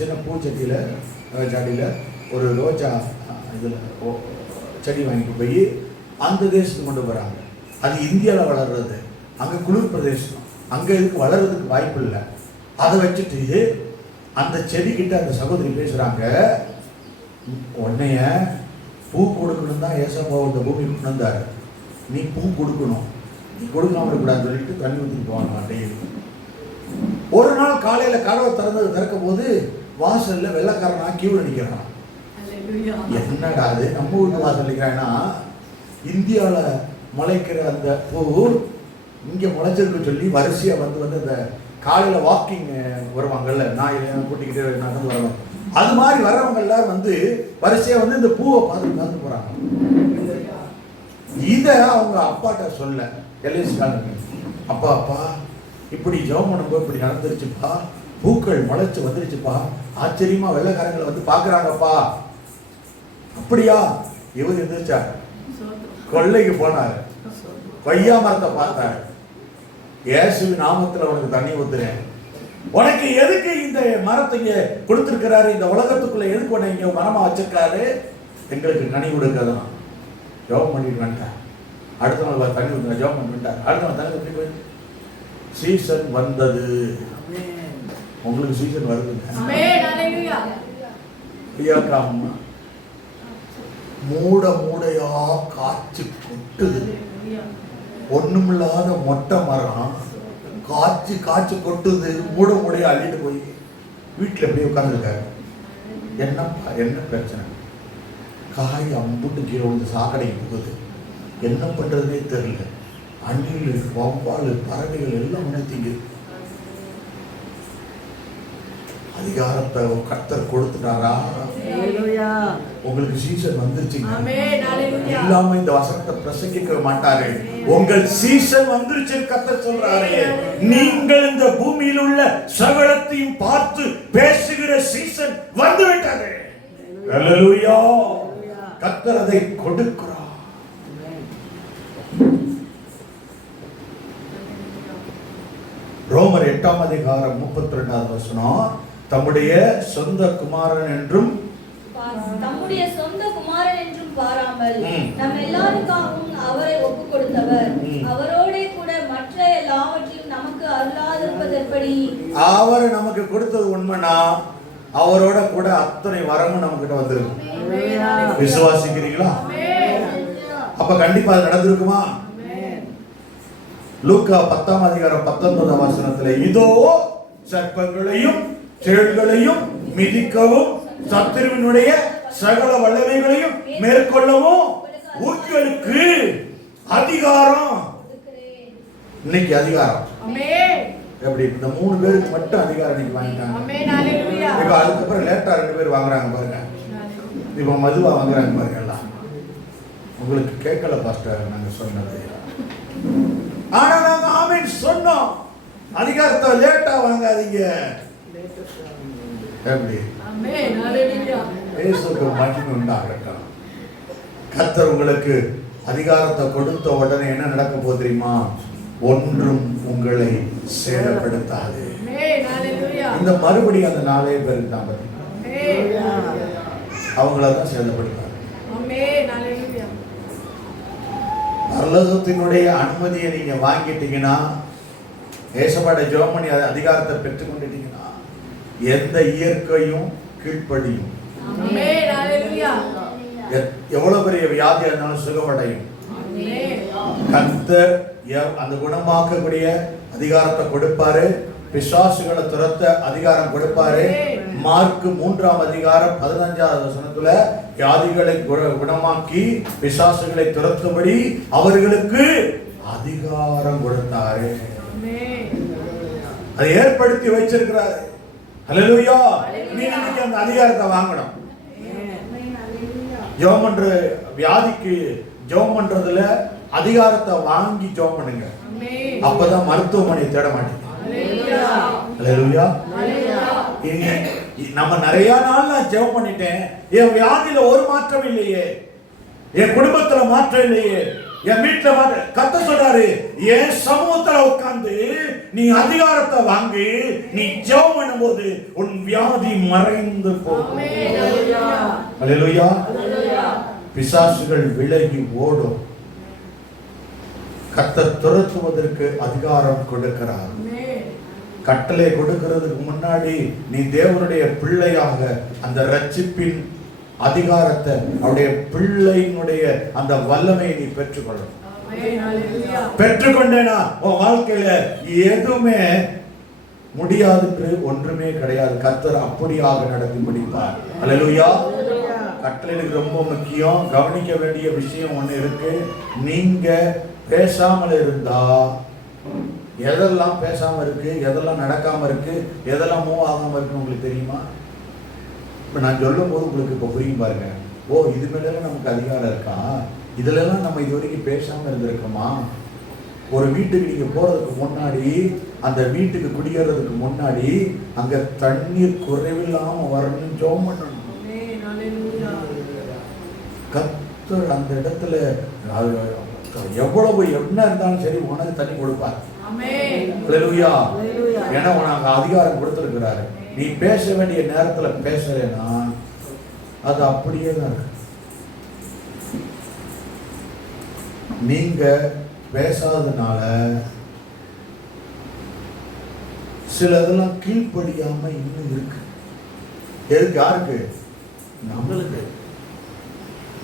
சின்ன பூச்செடியில் செடியில் ஒரு ரோஜா இதில் செடி வாங்கிட்டு போய் அந்த தேசத்துக்கு கொண்டு போகிறாங்க. அது இந்தியாவில் வளர்றது, அங்கே குளிர் பிரதேசம், அங்கே இதுக்கு வளர்றதுக்கு வாய்ப்பு இல்லை. அதை வச்சுட்டு அந்த செடிக்கிட்ட அந்த சகோதரி பேசுகிறாங்க, உன்னைய பூ கொடுக்கணும் தான் ஏசப்பா இந்த பூமி கொண்டு வந்தார், நீ பூ கொடுக்கணும், நீ கொடுக்காம இருக்கக்கூடாதுன்னு சொல்லிட்டு தண்ணி ஊற்றிட்டு போவாங்க மாட்டேன். ஒரு நாள் காலையில் கதவை திறக்கும் போது வாசலில் வெள்ளைக்காரனா கியூவில் நிற்கிறான். என்னடா அது நம்ம ஊருக்கு வாசல் நிற்கிறான்னா, இந்தியாவில் முளைக்கிற அந்த பூ இங்கே முளைச்சிருக்கு சொல்லி வரிசையாக வந்து அந்த காலையில் வாக்கிங் வருவாங்கல்ல, நான் கூட்டிக்கிட்டு நடந்து வருவேன், அது மாதிரி வர்றவங்க எல்லாரும் வந்து வரிசையாக வந்து இந்த பூவை பார்த்து போகிறாங்க. இதை அவங்க அப்பாட்ட சொல்ல, எல்ஐசி காலனி, அப்பா இப்படி ஜெபம் பண்ணும்போது இப்படி நடந்துருச்சுப்பா, பூக்கள் முளைச்சு வந்துருச்சுப்பா, ஆச்சரியமா வெள்ளைக்காரங்களை வந்து பார்க்குறாங்கப்பா. அப்படியா? இவர் எந்திரிச்சார், கொள்ளைக்கு போனார், கொய்யா மரத்தை பார்த்தார். இயேசுவின் நாமத்தில் உனக்கு தண்ணி ஊத்துறேன், உனக்கு எதுக்கு இந்த மரத்தை இங்க கொடுத்திருக்கிறாரு, இந்த உலகத்துக்குள்ள எதுக்கு உன்னை இங்க மரமா வச்சிருக்காரு, எங்களுக்கு கனி கொடுக்கதான். ஜெபம் பண்ணிட்டு வந்துட்டார். அடுத்த நாள் தண்ணி ஊற்றுற ஜெபம் பண்ணிட்டார். அடுத்த நாள் தண்ணி ஊற்றி போய் சீசன் வந்தது. உங்களுக்கு சீசன் வருதுங்க. மூடையா காய்ச்சி கொட்டுது. ஒண்ணுமில்லாத மொட்டை மரம் காய்ச்சி கொட்டுது. மூடையா அள்ளிட்டு போய் வீட்டில் எப்படியே உட்காந்துருக்காரு. என்னப்பா என்ன பிரச்சனை? காய் அம்புட்டு கீழே வந்து சாக்கடைக்கு போகுது, என்ன பண்றதுனே தெரியல. அணில், வவ்வால், பறவைகள் எல்லாம் உணர்த்திங்க. அதிகாரத்தை கர்த்தர் கொடுத்துட்டாரா? உங்களுக்கு சீசன் வந்துருச்சுங்க. இல்லாம இந்த வசனத்தை பிரசங்கிக்க மாட்டாரு. உங்கள் சீசன் வந்துருச்சு கர்த்தர் சொல்றாரு. நீங்கள் இந்த பூமியில் உள்ள சகலத்தையும் பார்த்து பேசுகிற சீசன் வந்து விட்டது. அல்லேலூயா. கர்த்தர் அதை கொடுக்கிறார். ரோமர் 8:32 தம்முடைய சொந்த குமாரன் என்றும் பாராமல் நம் எல்லாருக்காகவும் அவரை ஒப்புக் கொடுத்தவர், அவரோட கூட மற்ற எல்லாவற்றையும் நமக்கு அருளாதிருப்பது எப்படி? அவர் நமக்கு கொடுத்தது உண்மைனா அவரோட கூட அத்தனை வரமும் நம்ம கிட்ட வந்திருக்கு. விசுவாசிக்கிறீங்களா? அப்ப கண்டிப்பா அது நடந்திருக்குமா? லூக்கா 10:19 இதோ சர்ப்பங்களையும் தேள்களையும் மிதிக்கவும் சத்துருவினுடைய சகல வல்லமைகளையும் மேற்கொள்ளவும் உங்களுக்கு அதிகாரம். இன்னைக்கு அதிகாரம் எப்படி இந்த 3 பேருக்கு மட்டும் அதிகாரம் இன்னைக்கு வாங்கிட்டாங்க. இப்ப அதுக்கப்புறம் லேட்டா 2 பேர் வாங்குறாங்க பாருங்க. இப்ப மதுவா வாங்குறாங்க பாருங்க. எல்லாம் உங்களுக்கு கேட்கல பாஸ்டர் நாங்க சொன்னது. ஆனா நாங்க ஆமென் சொன்னோம். அதிகாரத்தை லேட்டா வாங்காதீங்க. எப்படி இயேசுவுக்கு மகிமை உண்டாகட்டும். கர்த்தர் உங்களுக்கு அதிகாரத்தை கொடுத்த உடனே என்ன நடக்க போகுது தெரியுமா? ஒன்றும் உங்களை சேதப்படுத்தாது. இந்த மறுபடியும் அந்த 4 பேருக்கு தான் பார்த்தீங்கன்னா அவங்களதான் சேதப்படுத்தாது. பரலோகத்தினுடைய அனுமதியை நீங்க வாங்கிட்டீங்கன்னா, ஏசப்பாட ஜெபம் பண்ணி அதிகாரத்தை பெற்றுக் கொண்டுட்டீங்கன்னா, எந்த இயற்கையும் கீழ்ப்படியும். எவ்வளவு பெரிய வியாதியா இருந்தாலும் சுகமடையும். கர்த்தர் அந்த குணமாக்கக்கூடிய அதிகாரத்தை கொடுப்பாரு. பிசாசுகளை துரத்த அதிகாரம் கொடுப்பாரு. மார்க் 3ஆம் அதிகாரம் 15வது வசனத்துல வியாதிகளை குணமாக்கி பிசாசுகளை துரத்தும்படி அவர்களுக்கு அதிகாரம் கொடுத்தாரு. அதை ஏற்படுத்தி வச்சிருக்கிறாரு. ஹல்லேலூயா. நீங்க அந்த அதிகாரத்தை வாங்கணும். ஜெபம் பண்ற வியாதிக்கு ஜெபம் பண்றதுல அதிகாரத்தை வாங்கி ஜெபம் பண்ணுங்க. அப்பதான் மருத்துவமனையை தேட மாட்டீங்க. ஹல்லேலூயா. நம்ம நிறைய நாள் நான் ஜெபம் பண்ணிட்டேன், என் வியாதியில ஒரு மாற்றம் இல்லையே, என் குடும்பத்துல மாற்றம் இல்லையே, என் வீட்டுல மாற்றம். கர்த்தர் சொல்றாரு, என் சமூகத்துல உட்கார்ந்து நீ அதிகாரத்தை வாங்கி நீ ஜெபம் பண்ணும்போது உன் வியாதி மறைந்து போகும். ஹல்லேலூயா. பிசாசுகள் விலகி ஓடும். கர்த்தர் துரத்துவதற்கு அதிகாரம் கொடுக்கிறார். கட்டளை கொடுக்கிறதுக்கு முன்னாடி நீ தேவனுடைய பிள்ளையாக அந்த ரட்சிப்பின் அதிகாரத்தை, அவருடைய பிள்ளையினுடைய அந்த வல்லமையை நீ பெற்றுக்கொள்ளணும். பெற்றுக்கொண்டேனா உன் வாழ்க்கையில எதுவுமே முடியாது என்று ஒன்றுமே கிடையாது. கர்த்தர் அப்படியாக நடத்தி முடிப்பார். ஹல்லேலூயா. கட்டளைக்கு ரொம்ப முக்கியம். கவனிக்க வேண்டிய விஷயம் ஒண்ணு இருக்கு. நீங்க பேசாமல் இருந்தா எதெல்லாம் பேசாம இருக்கு, எதெல்லாம் நடக்காம இருக்கு, எதெல்லாம் மூவ் ஆகாம இருக்குன்னு உங்களுக்கு தெரியுமா? இப்ப நான் சொல்லும் போது உங்களுக்கு இப்ப புரியும் பாருங்க. ஓ, இது மேல நமக்கு அதிகாரம் இருக்கா? இதுல எல்லாம் நம்ம இது வரைக்கும் பேசாம இருந்திருக்கோமா? ஒரு வீட்டுக்கு நீங்க போறதுக்கு முன்னாடி, அந்த வீட்டுக்கு குடியேறதுக்கு முன்னாடி அங்க தண்ணீர் குறைவில்லாம வரணும் ஜெபம் பண்ணணும். கர்த்தர் அந்த இடத்துல எவ்வளவு என்ன இருந்தாலும் சரி உனக்கு தண்ணி கொடுப்பார். ஹல்லேலூயா. ஏன்னா உனக்கு அதிகாரம் கொடுத்திருக்கிறாரு. நீ பேச வேண்டிய நேரத்துல பேசலைன்னா அது அப்படியே தான் இருக்கு. நீங்க பேசாததுனால சில இதெல்லாம் கீழ்ப்படியாம இன்னும் இருக்கு. எதுக்கு? யாருக்கு? நம்மளுக்கு.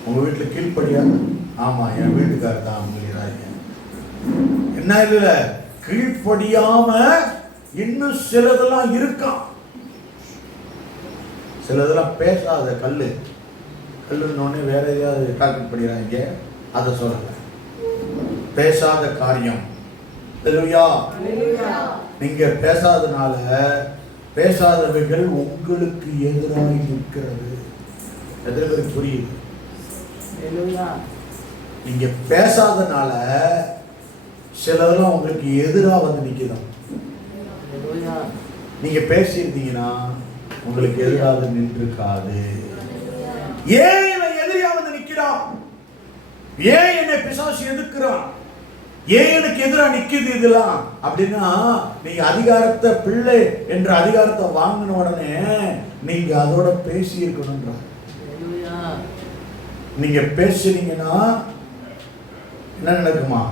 உங்க வீட்டுல கீழ்ப்படியா? ஆமா, என் வீட்டுக்காரர் தான் என்ன இல்ல, கீழ்ப்படியாம இன்னும் சிலதெல்லாம் இருக்கான். சிலதெல்லாம் பேசாத கல்லுன்னு வேற எதையாவது டார்கெட் பண்ணிடுறாங்க. அதை சொல்லல, பேசாத காரியம். ஹல்லேலூயா. நீங்க பேசாதனால பேசாதவைகள் உங்களுக்கு எதிராக நிற்கிறது. எத்தனை பேருக்கு புரியுது? நீங்க பேசாதனால சிலதெல்லாம் உங்களுக்கு எதிராக வந்து நிற்குதான். நீங்க பேசியிருந்தீங்கன்னா உங்களுக்கு எதிராக நின்றுக்காது. ஏன் இவன் எதிரியா வந்து நிற்கிறான்? ஏன் என்னை பிசாசு எதிர்க்கிறான்? ஏன் எனக்கு எதிராக நிக்குது இதெல்லாம் அப்படின்னா, நீங்க அதிகாரத்தை, பிள்ளை என்ற அதிகாரத்தை வாங்கின உடனே நீங்க அதோட பேசி இருக்கணும்ன்ற. நீங்க பேசுனீங்கன்னா என்ன நடக்குமா?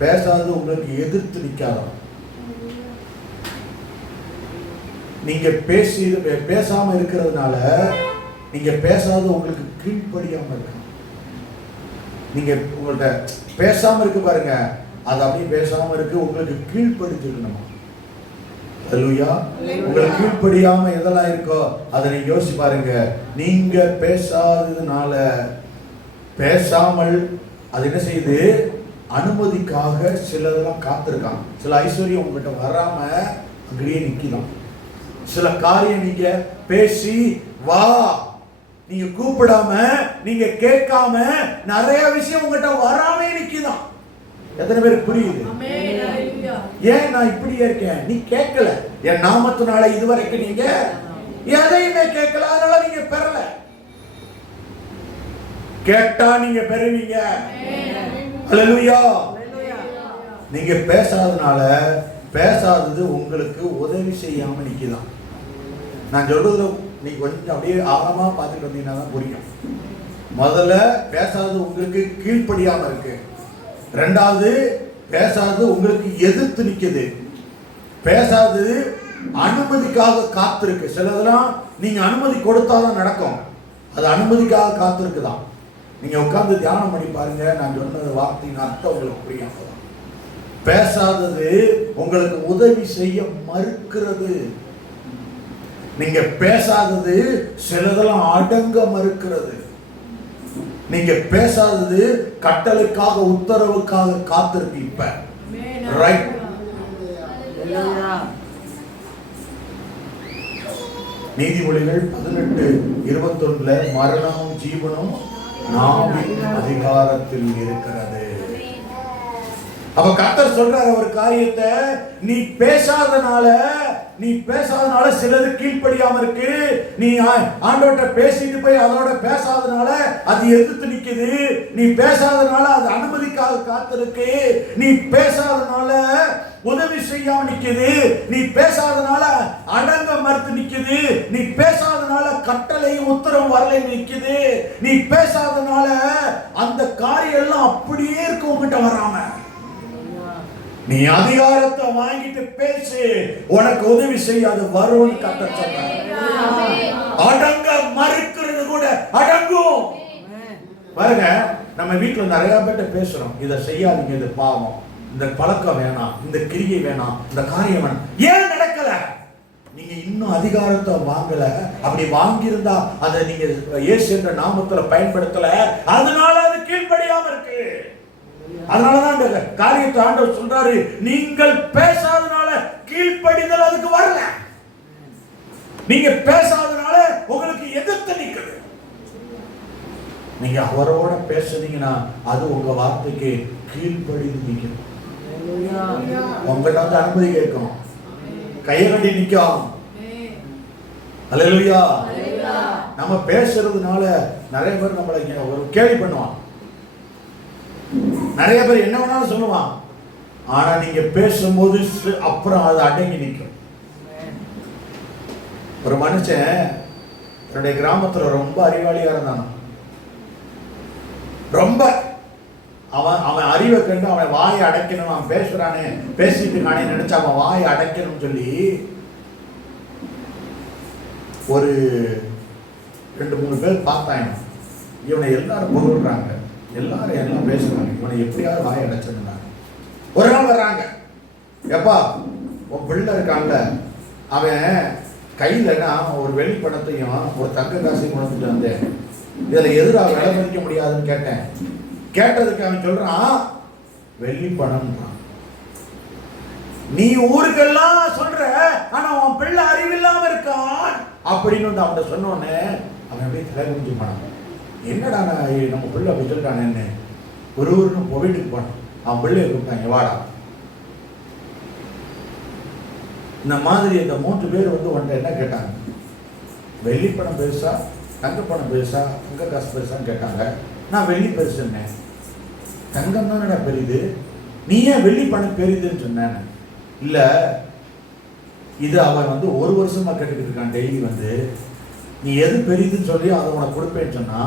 பேசாதது உங்களுக்கு எதிர்த்து நிற்காதான். நீங்க பேசாம இருக்கிறதுனால நீங்க பேசாதது உங்களுக்கு கீழ்ப்படியாம இருக்கு. நீங்க உங்கள்ட்ட பேசாம இருக்கு பாருங்க, அது அப்படியே பேசாம இருக்கு, உங்களுக்கு கீழ்ப்படுத்திருக்கணுமா? ஹல்லேலூயா. உங்களுக்கு கீழ்ப்படியாம எதெல்லாம் இருக்கோ அதை நீங்க யோசிச்சு பாருங்க. நீங்க பேசாததுனால, பேசாமல் அது என்ன செய்யுது? அனுமதிக்காக சிலதெல்லாம் காத்திருக்கான். சில ஐஸ்வர்யம் உங்ககிட்ட வராம அங்கேயே நிக்கலாம். சில காரியம் நீங்க பேசி வா, நீங்க கூப்பிடாம, நீங்க கேட்காம நிறைய விஷயம் உங்ககிட்ட வராம நிக்குதான். எத்தனை பேருக்கு புரியுது? ஏன் நான் இப்படியே இருக்கேன்? நீ கேட்கல. என் நாமத்தினால இதுவரைக்கும் நீங்க எதையுமே கேட்கல, அதனால நீங்க பெறல. கேட்டா நீங்க பெறுவீங்க. அல்லேலூயா. நீங்க பேசாதனால, பேசாதது உங்களுக்கு உதவி செய்யாம நிக்குதான். நான் சொல்றதுல நீ கொஞ்சம் அப்படியே ஆழமா பார்த்துட்டு வந்தீங்கன்னா தான் புரியும். முதல்ல பேசாதது உங்களுக்கு கீழ்ப்படியாம இருக்கு. ரெண்டாவது, பேசாதது உங்களுக்கு எதிர்த்து நிக்குது. பேசாதது அனுமதிக்காக காத்திருக்கு. சிலதெல்லாம் நீங்க அனுமதி கொடுத்தாதான் நடக்கும். அது அனுமதிக்காக காத்திருக்குதான். நீங்க உட்கார்ந்து தியானம் பண்ணி பாருங்க. நான் சொன்ன வார்த்தையின் அர்த்தம் உங்களுக்கு புரியும். பேசாதது உங்களுக்கு உதவி செய்ய மறுக்கிறது. நீங்க பேசாதது சிலதெல்லாம் அடங்க மறுக்கிறது. நீங்க பேசாதது கட்டளைக்காக, உத்தரவுக்காக காத்திருக்கு. இப்ப ரைட். நீதிமொழிகள் 18:21 மரணமும் ஜீவனும் நாவின் அதிகாரத்தில் இருக்கிறது. அப்ப கர்த்தர் சொல்றாரு ஒரு காரியத்தை, நீ பேசாதனால சிலது கீழ்ப்படியாம இருக்கு. நீ ஆண்டவர்கிட்ட பேசிட்டு போய் அதோட பேசாதனால அது எதிர்த்து நிக்குது. நீ பேசாதனால அது அனுமதிக்காக காத்திருக்கு. நீ பேசாதனால உதவி செய்யாம நிக்குது. நீ பேசாதனால அடங்க மறுத்து நிக்குது. நீ பேசாதனால கட்டளையும் உத்தரவு வரலை நிக்குது. நீ பேசாதனால அந்த காரியம் எல்லாம் அப்படியே இருக்கு உங்ககிட்ட வராம. நீ அதிகாரத்தை வாங்கிட்டு பேசு, உனக்கு உதவி செய்யாது வரும்னு கர்த்தர் சொல்றார். அடங்க மறுக்கிறது கூட அடங்கும். பாருங்க, நம்ம வீட்டுல நிறைய பேர்ட்ட பேசுறோம், இதை செய்யாதீங்க, இது பாவம், இந்த பழக்கம் வேணாம், இந்த கிரியை வேணாம், இந்த காரியம் வேணாம். ஏன் நடக்கல? நீங்க இன்னும் அதிகாரத்தை வாங்கல. அப்படி வாங்கியிருந்தா அதை நீங்க இயேசு என்ற நாமத்துல பயன்படுத்தல, அதனால அது கீழ்ப்படியாம இருக்கு. அதனாலதான் இந்த காரியத்தை ஆண்டவர் சொல்றாரு, நீங்கள் பேசாதனால கீழ்ப்படிதல் அதுக்கு வரல. நீங்க பேசாதனால உங்களுக்கு எதிர்த்து நிக்குது. நீங்க அவரோட பேசுனீங்கன்னா அது உங்க வார்த்தைக்கு கீழ்ப்படிந்து நிக்கும். உங்கள்கிட்ட வந்து அனுமதி கேட்கும், கையை கட்டி நிக்கும். அல்லேலூயா. நம்ம பேசுறதுனால நிறைய பேர் நம்மளை ஒரு கேலி பண்ணுவான். நிறைய பேர் என்ன வேணாலும் சொல்லுவான். ஆனா நீங்க பேசும்போது அப்புறம் அது அடங்கி நிற்கும். ஒரு மனுஷன் தன்னுடைய கிராமத்துல ரொம்ப அறிவாளியா இருந்தான். ரொம்ப அவன் அறிவை கண்டு அவன் வாயை அடைக்கணும், அவன் பேசுறானே பேசிட்டு இருக்கானே நினைச்சு அவன் வாயை அடைக்கணும் சொல்லி ஒரு 2-3 பேர் பார்த்தாங்க. இவனை எல்லாரும் புகழ்றாங்க, எல்லாரும் எல்லாம் பேசுறாங்க, இவனை எப்படியாவது வாயை அடைச்சிருந்தாங்க. ஒரு நாள் வர்றாங்க, எப்பா உன் பிள்ளை இருக்காங்க, அவன் கையிலன்னா ஒரு வெள்ளி பணத்தையும் ஒரு தங்க காசையும் கொண்டுட்டு வந்தேன், இதுல எதிராக விலை மதிக்க முடியாதுன்னு கேட்டேன். கேட்டதுக்கு அவன் சொல்றான், வெள்ளி பணம். நீ ஊருக்கெல்லாம் சொல்ற, ஆனா உன் பிள்ளை அறிவில்லாம இருக்கான் அப்படின்னு வந்து அவன் சொன்னோன்னே அவன் அப்படியே தலை குடிஞ்சு போனான். என்னடா நம்ம பிள்ளை அப்படி சொல்லிட்டானேன்னு ஒரு ஊருன்னு வீட்டுக்கு போனான். அவன் பிள்ளைய கூப்பிட்டாங்க, வாடா. இந்த மாதிரி இந்த 3 பேர் வந்து உன்ட்ட என்ன கேட்டாங்க, வெள்ளி பணம் பெருசா தங்க பணம் பெருசா தங்க காசு பெருசான்னு கேட்டாங்க. நான் வெள்ளி பெருசுன்னேன். தங்கம் தானடா பெரியுது, நீ ஏன் வெள்ளி பணம் பெரியுதுன்னு சொன்னேன். இல்ல இது அவன் வந்து 1 வருஷமா கேட்டுக்கிட்டு இருக்கான். டெய்லி வந்து நீ எது பெரியுதுன்னு சொல்லி அதை உனக்கு கொடுப்பேன்னு சொன்னா,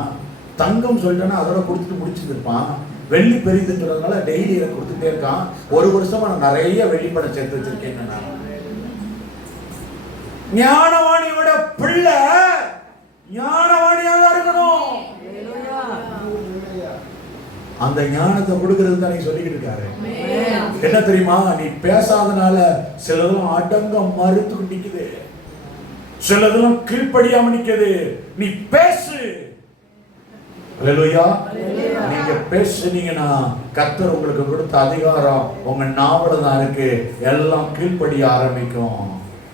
தங்கம் சொல்லிட்டேன்னா அதோட கொடுத்துட்டு முடிச்சுட்டு இருப்பான். வெள்ளி பெரியுதுன்னு சொன்னதுனால டெய்லி எனக்கு கொடுத்துட்டே இருக்கான். 1 வருஷமா நான் நிறைய வெள்ளி பணம் சேர்த்து வச்சிருக்கேன். நான் ஞானவாணியோட பிள்ளை ஞானவாணியாக இருக்கணும். அந்த ஞானத்தை கொடுக்கிறது தான் நீ சொல்லிக்கிட்டு இருக்காரு. என்ன தெரியுமா, நீ பேசாதனால சிலதெல்லாம் அடங்க மறுத்து நிக்குது, சிலதெல்லாம் கீழ்ப்படியாம நிக்குது. நீ பேசு. அல்லேலூயா. நீங்க பேசுனீங்கன்னா கர்த்தர் உங்களுக்கு கொடுத்த அதிகாரம் உங்க நாவல தான் இருக்கு, எல்லாம் கீழ்ப்படிய ஆரம்பிக்கும்.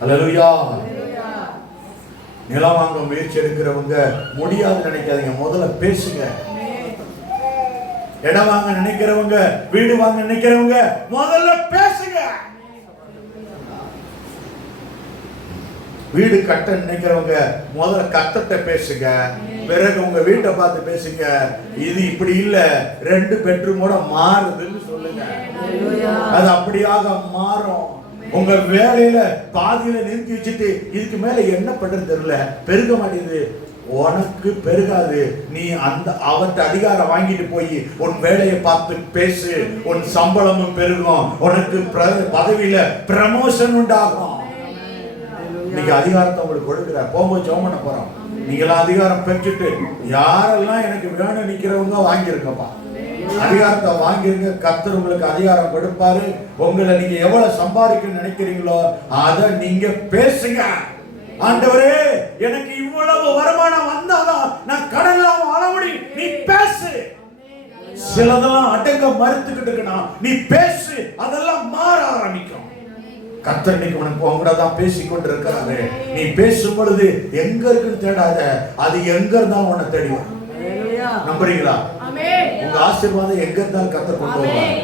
அல்லேலூயா. நிலம் வாங்க முயற்சி எடுக்கிறவங்க முடியாதுன்னு நினைக்காதீங்க, முதல்ல பேசுங்க. இடம் வாங்க நினைக்கிறவங்க, வீடு வாங்க நினைக்கிறவங்க முதல்ல பேசுங்க. வீடு கட்ட நினைக்கிறவங்க முதல்ல கட்டத்தை பேசுங்க, பிறகு உங்க வீட்டை பார்த்து பேசுங்க. இது இப்படி இல்ல, 2 பெட்ரூமோட மாறுதுன்னு சொல்லுங்க, அது அப்படியாக மாறும். உங்க வேலையில பாதியில நிறுத்தி வச்சுட்டு இதுக்கு மேல என்ன பண்றது தெரியல, பெருக மாட்டேங்குது, உனக்கு பெருகாது. நீ அந்த அவர்கிட்ட அதிகாரம் வாங்கிட்டு போய் உன் வேலையை பார்த்து பேசு, உன் சம்பளமும் பெருகும், உனக்கு பதவியில ப்ரமோஷன் உண்டாகும். இன்னைக்கு அதிகாரத்தை உங்களுக்கு கொடுக்குற போகும்போது ஜெபம் பண்ண போறோம். நீங்களாம் அதிகாரம் பெற்றுட்டு யாரெல்லாம் எனக்கு வேணும் நிக்கிறவங்க வாங்கிருக்கப்பா, அதிகாரத்தை வாங்கிருங்க. கர்த்தர் உங்களுக்கு அதிகாரம் கொடுப்பாரு. உங்களை நீங்க எவ்வளவு சம்பாதிக்க நினைக்கிறீங்களோ அதை நீங்க பேசுங்க. ஆண்டவரே, எனக்கு இவ்வளவு வருமானம் வந்தாதான் நான் கடன்லாம் வாழ முடியும், நீ பேசு. சிலதெல்லாம் அடங்க மறுத்துக்கிட்டு இருக்கணும், நீ பேசு, அதெல்லாம் மாற ஆரம்பிக்கும். கர்த்தர் இன்னைக்கு உனக்கு உங்களோட தான் பேசிக்கொண்டு இருக்கிறாரு. நீ பேசும் பொழுது எங்க இருக்குன்னு தேடாத, அது எங்க இருந்தாலும் உன்னை தேடிடும். நம்புறீங்களா? உங்க ஆசீர்வாதம் எங்க இருந்தாலும் கர்த்தர் கொண்டு வருவார்.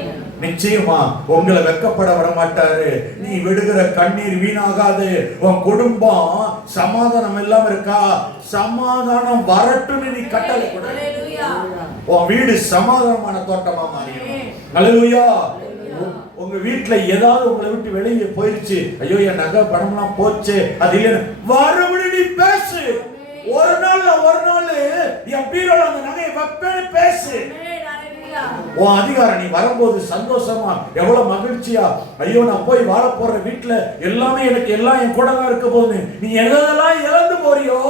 நிச்சயமா உங்களை வெக்கப்பட விட மாட்டாரு. நீ விடுகிற கண்ணீர் வீணாகாது. உன் குடும்பம் சமாதானம் இல்லாம இருக்கா, சமாதானம் வரட்டும்னு நீ கட்டளை கொடு. உன் வீடு சமாதானமான தோட்டமா மாறிடும். அல்லேலூயா. உங்க வீட்டுல ஏதாவது உங்களை விட்டு வெளியே போயிருச்சு, ஐயோ என் நகை பணம்லாம் போச்சு, அது இல்லைன்னு மறுபடியும் நீ பேசு. ஒரு நாள் என் பீரோல அந்த நகையை வைப்பேன்னு பேசு. உன் அதிகாரம் நீ வரும்போது சந்தோஷமா, எவ்வளவு மகிழ்ச்சியா, ஐயோ நான் போய் வாழ போற வீட்டுல எல்லாமே எனக்கு எல்லாம் என் கூட தான் இருக்க போகுது. நீ எதெல்லாம் இழந்து போறியோ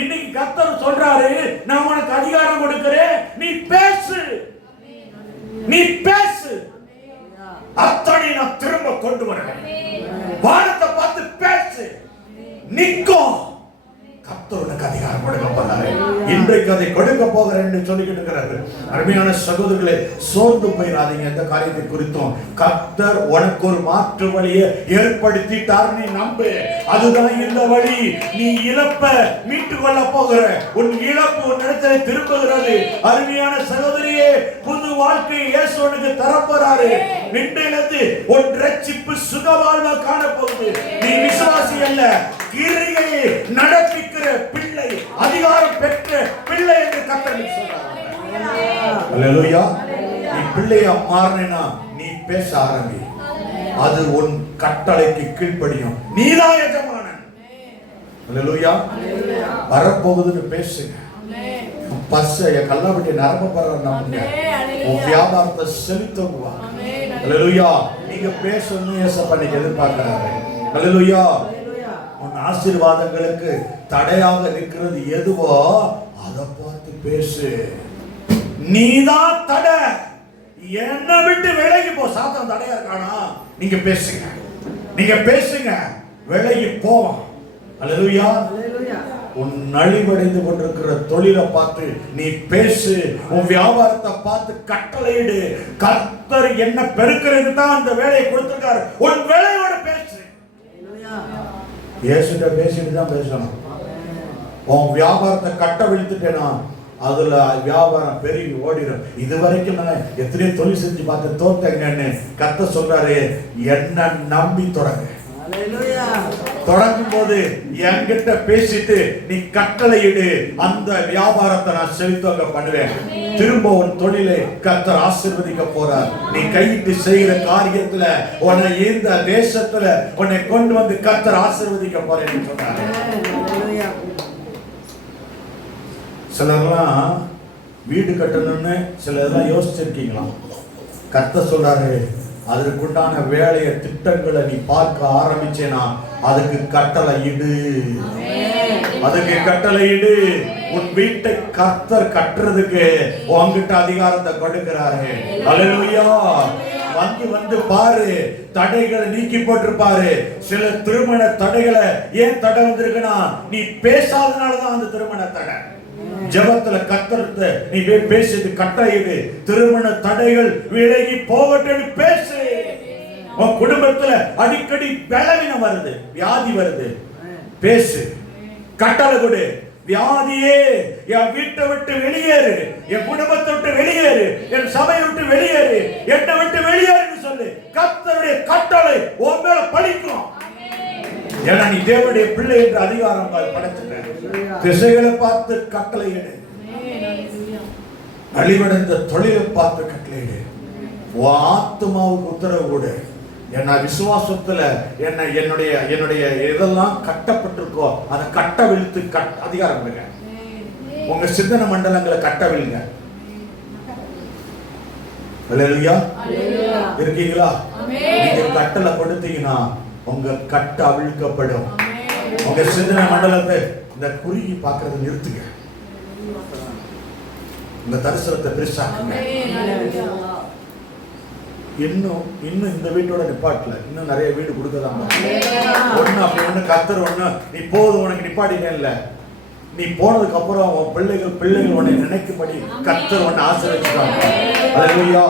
இன்னைக்கு கர்த்தர் சொல்றாரு, நான் உனக்கு அதிகாரம் கொடுக்கிறேன், நீ பேசு, நீ பேசு. அத்தனை நான் திரும்ப கொண்டு வரேன். வானத்தை பார்த்து பேசு, நிற்கும். கர்த்தர் உனக்கு அதிகாரம் கொடுக்க போறாரு. இன்றைக்கு அதை கொடுக்க போகிறேன் என்று சொல்லிக்கிட்டு இருக்கிறாரு. அருமையான சகோதரர்களே, சோர்ந்து போயிடாதீங்க. எந்த காரியத்தை குறித்தும் கர்த்தர் உனக்கு ஒரு மாற்று வழியை ஏற்படுத்திட்டார். நீ நம்பு, அதுதான் இந்த வழி. நீ இழப்ப மீட்டு கொள்ள போகிற, உன் இழப்பு உன் இடத்திலே திரும்புகிறது. அருமையான சகோதரியே, புது வாழ்க்கையை இயேசு உனக்கு தரப்போறாரு. இன்றிலிருந்து உன் ரட்சிப்பு சுகவாழ்வா காணப்போகுது. நீ விசுவாசி அல்ல, கிரியை நடப்பிக்கிற பிள்ளை, அதிகாரம் பெற்ற பிள்ளை என்று கர்த்தர் சொல்றார். அல்லேலூயா. நீ பிள்ளையா மாறினா நீ பேச ஆரம்பி, அது உன் கட்டளைக்கு கீழ்ப்படியும். நீதான் எஜமானன். அல்லேலூயா. வரப்போகுதுன்னு பேசுங்க. பஸ்ஸ கல்லாபட்டி நரம்ப பண்றாங்க, உன் வியாபாரத்தை செலுத்துவா. அல்லேலூயா. நீங்க பேசணும் ஏசப்பா நீங்க எதிர்பார்க்கிறாரு. அல்லேலூயா. உன் ஆசீர்வாதங்களுக்கு தடையாக நிற்கிறது எதுவோ அதை பார்த்து பேசு. நீதான் தடை, என்ன விட்டு விலகி போ. சாத்தான் தடையா இருக்கானா? நீங்க பேசுங்க, நீங்க பேசுங்க, விலகி போவான். அல்லேலூயா. உன் நலிவடைந்து கொண்டிருக்கிற தொழிலை பார்த்து நீ பேசு. உன் வியாபாரத்தை பார்த்து கட்டளையிடு. கர்த்தர் என்ன பெருக்கிறது தான் அந்த வேலையை கொடுத்திருக்காரு. உன் வேலையோட பேசு. இயேசுட்ட பேசிட்டு தான் பேசணும். உன் வியாபாரத்தை கட்ட விழுத்துட்டேனா அதுல வியாபாரம் பெருகி ஓடிடும். இதுவரைக்கும் நான் எத்தனையோ தொழில் செஞ்சு பார்த்து தோத்தேங்கன்னு கர்த்தர் சொல்றாரு. என்ன நம்பி தொடங்க. தொடங்கும் போது என்கிட்ட பேசிட்டு நீ கட்டளையிடு, அந்த வியாபாரத்தை நான் செலுத்துவங்க பண்ணுவேன். திரும்ப உன் தொழிலை கர்த்தர் ஆசீர்வதிக்க போறார். நீ கையிட்டு செய்கிற காரியத்துல உன்னை இந்த தேசத்துல உன்னை கொண்டு வந்து கர்த்தர் ஆசீர்வதிக்க போறேன்னு சொன்னார். சிலர்லாம் வீடு கட்டணும்னு சிலர்லாம் யோசிச்சிருக்கீங்களா? கர்த்தர் சொல்றாரு, அதற்குண்டான வேலையை திட்டங்களை நீ பார்க்க ஆரம்பிச்சேனா அதுக்கு கட்டளை இடு, அதுக்கு கட்டளை இடு. உன் வீட்டை கர்த்தர் கட்டுறதுக்கு உன்கிட்ட அதிகாரத்தை கொடுக்கிறாரு. அல்லேலூயா. வந்து பாரு, தடைகளை நீக்கி போட்டிருப்பாரு. சில திருமண தடைகளை ஏன் தடை வந்திருக்குன்னா நீ பேசாதனாலதான் அந்த திருமண தடை. ஜெபத்துல கத்தரத்தை நீ பேசிட்டு கட்டளையிடு. திருமண தடைகள் விலகி போகட்டும் பேசு. உன் குடும்பத்துல அடிக்கடி பலவீனம் வருது, வியாதி வருது, பேசு. கட்டளை கொடு. வியாதியே என் வீட்டை விட்டு வெளியேறு, என் குடும்பத்தை விட்டு வெளியேறு, என் சபையை விட்டு வெளியேறு, என்னை விட்டு வெளியேறு சொல்லு. கர்த்தருடைய கட்டளை உன் மேல பலிக்கும். ஏன்னா நீ தேவனுடைய பிள்ளை என்ற அதிகாரம் படைச்சிட்ட. திசைகளை பார்த்து கட்டளையிடு. அழிவடைந்த தொழிலை பார்த்து கட்டளையிடு. ஆத்மாவுக்கு உத்தரவு கொடு. என்ன விசுவாசத்துல என்னுடைய எதெல்லாம் கட்டப்பட்டிருக்கோ அதை கட்டவிழ்த்து அதிகாரம் கொடுங்க. உங்க சிந்தன மண்டலங்களை கட்டவிழ்ங்க. அல்லேலூயா. இருக்கீங்களா? நீங்க கட்டளை கொடுத்தீங்கன்னா உங்க கட்ட அவிழ்க்கப்படும். உங்க சிந்தன மண்டலத்தை இந்த குறுகி பார்க்கறது நிறுத்துங்க. உங்க தரிசனத்தை பெருசாக்குங்க. இன்னும் இந்த வீட்டோட நிப்பாட்டல, இன்னும் நிறைய வீடு கொடுக்கதான். ஒண்ணு அப்படி ஒண்ணு கத்தர் ஒண்ணு நீ போதும் உனக்கு நிப்பாட்டினே இல்ல. நீ போனதுக்கு அப்புறம் உன் பிள்ளைகள் உன்னை நினைக்கும்படி கத்தர் உன்னை ஆசீர்வதிச்சாங்க. அல்லேலூயா.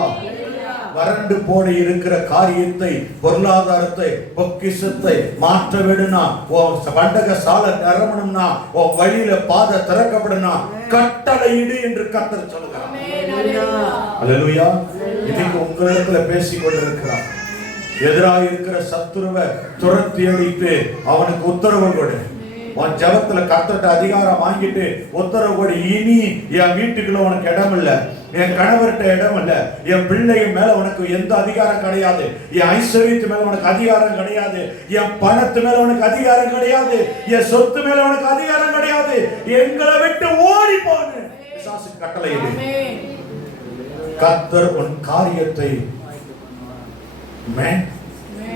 வறண்டு போன இருக்கிற காரியத்தை, பொருளாதாரத்தை, பொக்கிஷத்தை மாற்ற வேணும்னா, உன் வண்டக சாலை நிரம்பணும்னா, உன் வழியில பாதை திறக்கப்படணும்னா கட்டளையிடு என்று கர்த்தர் சொல்லுகிறார். அல்லேலூயா. இன்னைக்கு உங்களிடத்துல பேசிக் கொண்டிருக்கிறார். எதிராக இருக்கிற சத்துருவை துரத்தி அடித்து அவனுக்கு உத்தரவு கொடு. உன் ஜபத்துல கர்த்தர்ட்ட அதிகாரம் வாங்கிட்டு உத்தரவு கொடு. இனி என் வீட்டுக்குள்ள உனக்கு இடம் இல்ல, என் கணவர்கிட்ட இடம் இல்ல, என் பிள்ளைகள் மேல உனக்கு எந்த அதிகாரம் கிடையாது, என் ஐஸ்வர்யத்து மேல உனக்கு அதிகாரம் கிடையாது, என் பணத்து மேல உனக்கு அதிகாரம் கிடையாது, என் சொத்து மேல உனக்கு அதிகாரம் கிடையாது. எங்களை விட்டு ஓடி போன்னு பிசாசு கட்டளையிடு. கர்த்தர் உன் காரியத்தை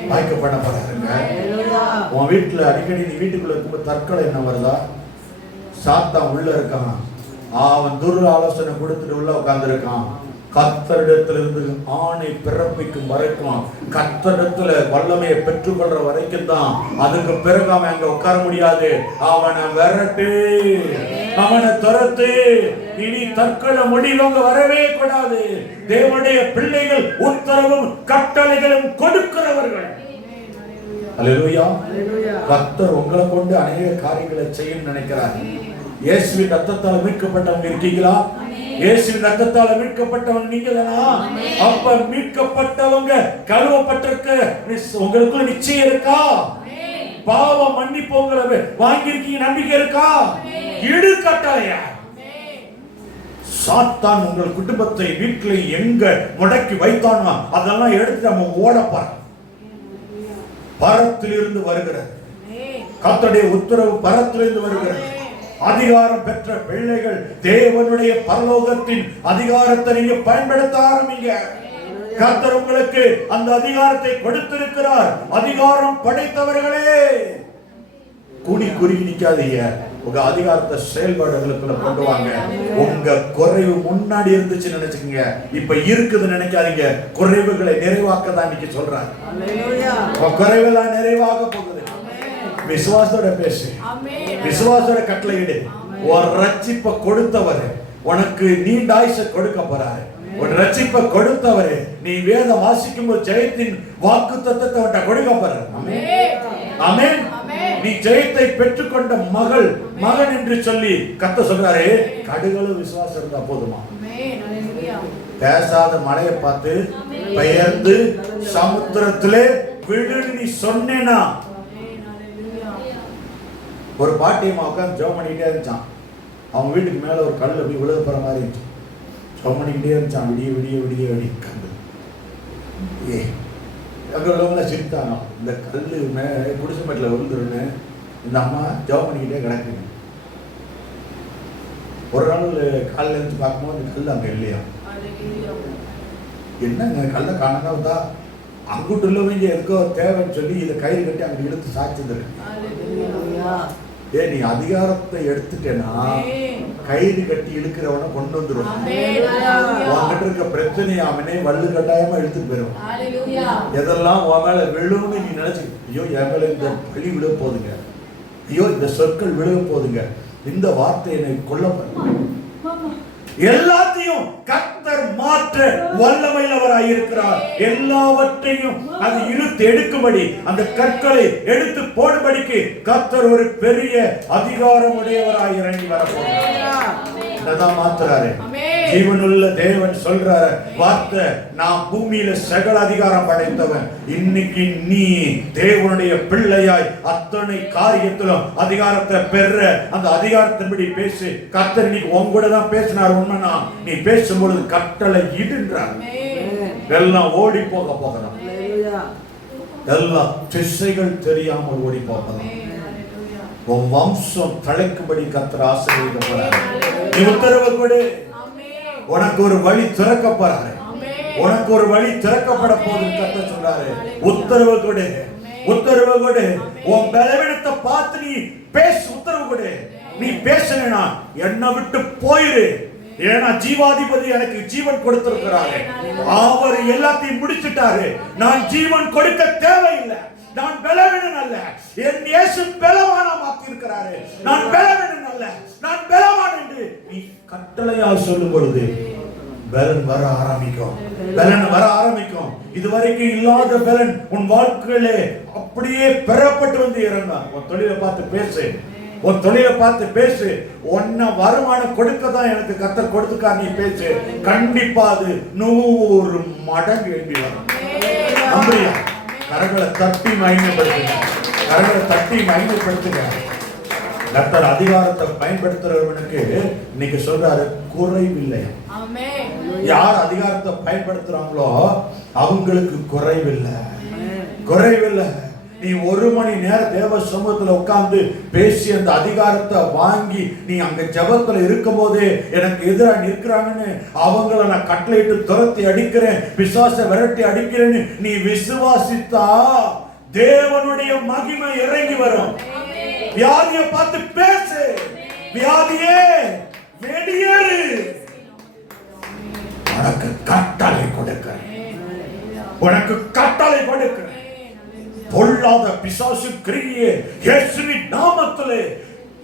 வாய்க்கப்பட போறாருங்க. உன் வீட்டுல அடிக்கடி நீ வீட்டுக்குள்ள இருக்கும்போது தற்கொலை என்ன வருதா? சாத்தான் உள்ள இருக்கான். அவன் துர் ஆலோசனை கொடுத்துட்டு உள்ள உட்கார்ந்து இருக்கான். கர்த்தரிடத்திலிருந்து ஆணை பிறப்பிக்கும் வரைக்கும், கர்த்தரிடத்துல வல்லமையை பெற்றுக்கொள்ற வரைக்கும் தான். அதுக்கு பிறகு அவன் அங்க உட்கார முடியாது. அவனை விரட்டு, அவனை துரத்து. இனி தற்கொலை முடிவங்க வரவே கூடாது. தேவனுடைய பிள்ளைகள் உத்தரவும் கட்டளைகளும் கொடுக்கிறவர்கள். அல்லேலூயா. கர்த்தர் உங்களை கொண்டு அநேக காரியங்களை செய்யும் நினைக்கிறார். இயேசுவின் ரத்தத்தால் மீட்கப்பட்டவங்க இருக்கீங்களா? இயேசுவின் ரத்தத்தால் மீட்கப்பட்டவங்க நீங்க தானா? அப்ப மீட்கப்பட்டவங்க கழுவப்பட்டிருக்க உங்களுக்கு நிச்சயம் இருக்கா? பாவ மன்னிப்பு உங்களை வாங்கியிருக்கீங்க, நம்பிக்கை இருக்கா? இடு கட்டளையா. சாத்தான் உங்கள் குடும்பத்தை வீட்டில் எங்க முடக்கி வைத்தானோ அதெல்லாம் எடுத்து நம்ம ஓடப்பார். பரத்திலிருந்து வருகிறது கர்த்தருடைய உத்தரவு, பரத்திலிருந்து வருகிறது. அதிகாரம் பெற்ற பிள்ளைகள் தேவனுடைய பரலோகத்தின் அதிகாரத்தை நீங்க பயன்படுத்த ஆரம்பிங்க. கர்த்தர் உங்களுக்கு அந்த அதிகாரத்தை கொடுத்திருக்கிறார். அதிகாரம் படைத்தவர்களே கூடி குறுகி நிக்காதீங்க. உங்க அதிகாரத்தை செயல்பாடுகளுக்குள்ள கொண்டு வாங்க. உங்க குறைவு முன்னாடி இருந்துச்சு நினைச்சுக்கீங்க, இப்ப இருக்குது நினைக்காதீங்க. குறைவுகளை நிறைவாக்க தான் இன்னைக்கு சொல்றாங்க. குறைவெல்லாம் நிறைவாக போகுது. விசுவாசத்தோட பேசு, விசுவாசத்தோட கட்டளையிடு. ஒரு ரட்சிப்பை கொடுத்தவர் உனக்கு நீண்ட ஆயுசை கொடுக்க போறாரு. ஒரு ரட்சிப்பை கொடுத்தவர் நீ வேதம் வாசிக்கும் போது ஜெயத்தின் வாக்கு தத்தத்தை கொடுக்க போறாரு. ஆமென். நீ ஜெயத்தை பெற்றுக்கொண்ட மகன் என்று சொல்லி கர்த்தர் சொல்றாரு. கடுகளவு விசுவாசம் இருந்தா போதுமா? பேசாத மலையை பார்த்து பெயர்ந்து சமுத்திரத்திலே விழுன்னு நீ சொன்னேனா? ஒரு பாட்டியம்மா உட்காந்து ஜெபம் பண்ணிக்கிட்டே இருந்துச்சான். அவங்க வீட்டுக்கு மேல ஒரு கல் அப்படி விழுக போற மாதிரி இருந்துச்சு. ஜெபம் பண்ணிக்கிட்டே இருந்துச்சான். விடிய விடிய விடிய விடிய கண்டு அங்கே உள்ளவங்கள சிரித்தாங்க. இந்த கல் குடிசைமேட்டில் விழுந்துருன்னு இந்த அம்மா ஜெபம் பண்ணிக்கிட்டே கிடக்குங்க. ஒரு நாள் காலில் இருந்து பார்க்கும்போது அந்த கல் அங்கே இல்லையா? என்னங்க கல்லை காணாதான் அங்குட்டு உள்ளவங்க எதுக்கோ தேவைன்னு சொல்லி இதை கயிறு கட்டி அங்கே இழுத்து சாய்ச்சிருந்துருக்கு. நீ அதிகாரத்தை எடுத்துட்டேன்னா கயிறு கட்டி இழுக்கிறவனை கொண்டு வந்துடும். உன்கிட்ட இருக்க பிரச்சனையை அவனே வள்ளு கட்டாயமா எடுத்துட்டு போயிடும். எதெல்லாம் உன் மேல விழுன்னு நீ நினைச்சு, ஐயோ என் மேல இந்த பழி விழ போதுங்க, ஐயோ இந்த சொற்கள் விழுக போதுங்க, இந்த வார்த்தை என்னை கொல்ல எல்லாத்தையும் கர்த்தர் மாற்ற வல்லமையுள்ளவராய் இருக்கிறார். எல்லாவற்றையும் அது இழுத்து எடுக்கும்படி, அந்த கற்களை எடுத்து போடும்படிக்கு கர்த்தர் ஒரு பெரிய அதிகாரம் உடையவராய் இறங்கி வரப்போகிறார். அதான் மாத்துறாரு. ஜீவனுள்ள தேவன் சொல்றாரு வார்த்தை, நான் பூமியில சகல அதிகாரம் படைத்தவன். இன்னைக்கு நீ தேவனுடைய பிள்ளையாய் அத்தனை காரியத்திலும் அதிகாரத்தை பெற அந்த அதிகாரத்தின்படி பேசு. கர்த்தர் இன்னைக்கு உங்கூட தான் பேசினார். உண்மைனா நீ பேசும்பொழுது கட்டளை இடுன்றார். எல்லாம் ஓடி போக போகலாம். எல்லா திசைகள் தெரியாமல் ஓடி போகலாம். உன் வம்சம் தலைக்கும்படி கர்த்தர் ஆசீர்வதிக்கப்படுறார். நீ உத்தரவு கொடு. உனக்கு ஒரு வழி திறக்கப்படுறாரு. உனக்கு ஒரு வழி திறக்கப்பட போகுது கர்த்தர் சொல்றாரு. உத்தரவு கொடு, உத்தரவு கொடு. உன் பலவீனத்தை பார்த்து நீ பேசு. உத்தரவு கொடு. நீ பேசலனா என்னை விட்டு போயிரு. ஏன்னா ஜீவாதிபதி எனக்கு ஜீவன் கொடுத்திருக்கிறாரு. அவர் எல்லாத்தையும் முடிச்சிட்டாரு. நான் ஜீவன் கொடுக்க தேவையில்லை. நான் பலவீனன் அல்ல. என் இயேசு பலவானா மாத்தி இருக்கிறாரு. நான் பலவீனன் அல்ல, நான் பலவான் என்று நீ கட்டளையால் சொல்லும் பொழுது பலன் வர ஆரம்பிக்கும். பலன் வர ஆரம்பிக்கும். இதுவரைக்கும் இல்லாத பலன் உன் வாழ்க்கையிலே அப்படியே பெறப்பட்டு வந்து இறங்கும். உன் தொழிலை பார்த்து பேசு. உன் தொழிலை பார்த்து பேசு. உன்னை வருமானம் கொடுக்க தான் எனக்கு கர்த்தர் கொடுத்துக்கார். நீ பேசு. கண்டிப்பா அது 100 மடங்கு எழுப்பி வரும். நம்புறியா? கரங்களை தட்டி மகிமைப்படுத்துங்க. கரங்களை தட்டி மகிமைப்படுத்துங்க. கர்த்தர் அதிகாரத்தை பயன்படுத்துறவனுக்கு இன்னைக்கு சொல்றாரு குறைவில்லை. யார் அதிகாரத்தை பயன்படுத்துறாங்களோ அவங்களுக்கு குறைவில்லை. குறைவில்லை. நீ 1 மணி நேரம் தேவ சமூகத்துல உட்கார்ந்து பேசி அந்த அதிகாரத்தை வாங்கி நீ அங்க ஜெபத்துல இருக்கும் போதே எனக்கு எதிராக நிற்கிறாங்கன்னு அவங்கள நான் கட்டளையிட்டு துரத்தி அடிக்கிறேன், பிசாசை விரட்டி அடிக்கிறேன்னு நீ விசுவாசித்தா தேவனுடைய மகிமை இறங்கி வரும். வியாதியை பார்த்து பேசு. வியாதியே வெளியேறு. உனக்கு கட்டளை கொடுக்கிறேன். உனக்கு கட்டளை கொடுக்கிறேன். பொல்லாத பிசாசு கிரியே இயேசுவின் நாமத்திலே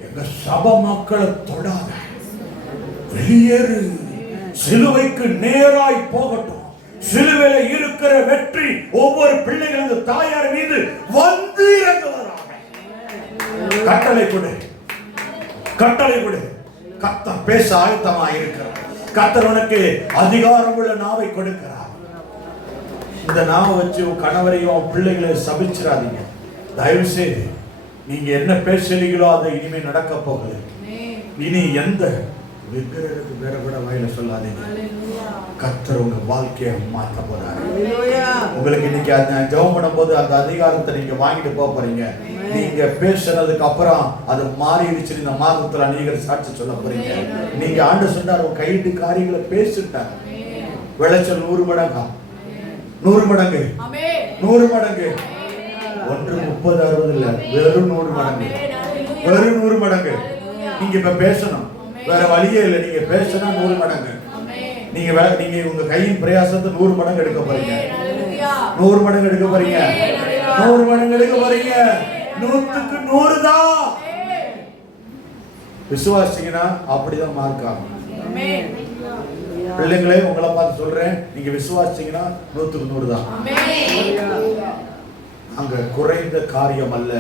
எங்க சபை மக்களை தொடாத. வெளியேறு. சிலுவைக்கு நேராய் போகட்டும். சிலுவையில இருக்கிற வெற்றி ஒவ்வொரு பிள்ளைகளின் தாயார் மீது வந்து இறங்குவாராக. கட்டளை கொடு. கட்டளை கொடு. கர்த்தர் பேச ஆயத்தமாக இருக்கிறார். கர்த்தர் உனக்கு அதிகாரம் உள்ள நாவை கொடுக்கிறார். இந்த நாவை வச்சு உன் கணவரையும் பிள்ளைகளை சபிச்சிடாதீங்க. தயவு செய்து நீங்க என்ன பேசுறீங்களோ அதை இனிமே நடக்க போகுது. இனி எந்த விக்கிரகத்துக்கு வேற கூட வாயில சொல்லாதீங்க. கர்த்தர் உங்க வாழ்க்கையை மாற்ற போறாரு. உங்களுக்கு இன்னைக்கு ஜெபம் பண்ணும் போது அந்த அதிகாரத்தை நீங்க வாங்கிட்டு போக போறீங்க. நீங்க பேசுறதுக்கு அப்புறம் அது மாறிடுச்சு. இந்த மாதத்துல நீங்க சாட்சி சொல்ல போறீங்க. நீங்க ஆண்டு சொன்னார் உங்க கைட்டு காரியங்களை பேசிட்டார். விளைச்சல் 100 மடங்கா, 100 மடங்கு, 100 மடங்கு. 1 30 60 இல்ல, வெறும் 100 மடங்கு. வெறும் 100 மடங்கு. நீங்க இப்ப பேசணும். வேற வழியே இல்லை. நீங்க பேசினா 100 மடங்கு. நீங்க உங்க கையின் பிரயாசத்தை 100 மடங்கு எடுக்க போறீங்க. 100 மடங்கு எடுக்க போறீங்க. 100 மடங்கு எடுக்க போறீங்க. 100க்கு 100 தான். விசுவாசிங்கன்னா அப்படிதான் மார்க் ஆகும். பிள்ளைங்களே உங்களை பார்த்து சொல்றேன், நீங்க விசுவாசிங்கன்னா 100க்கு 100 தான். அங்க குறைந்த காரியம் அல்ல.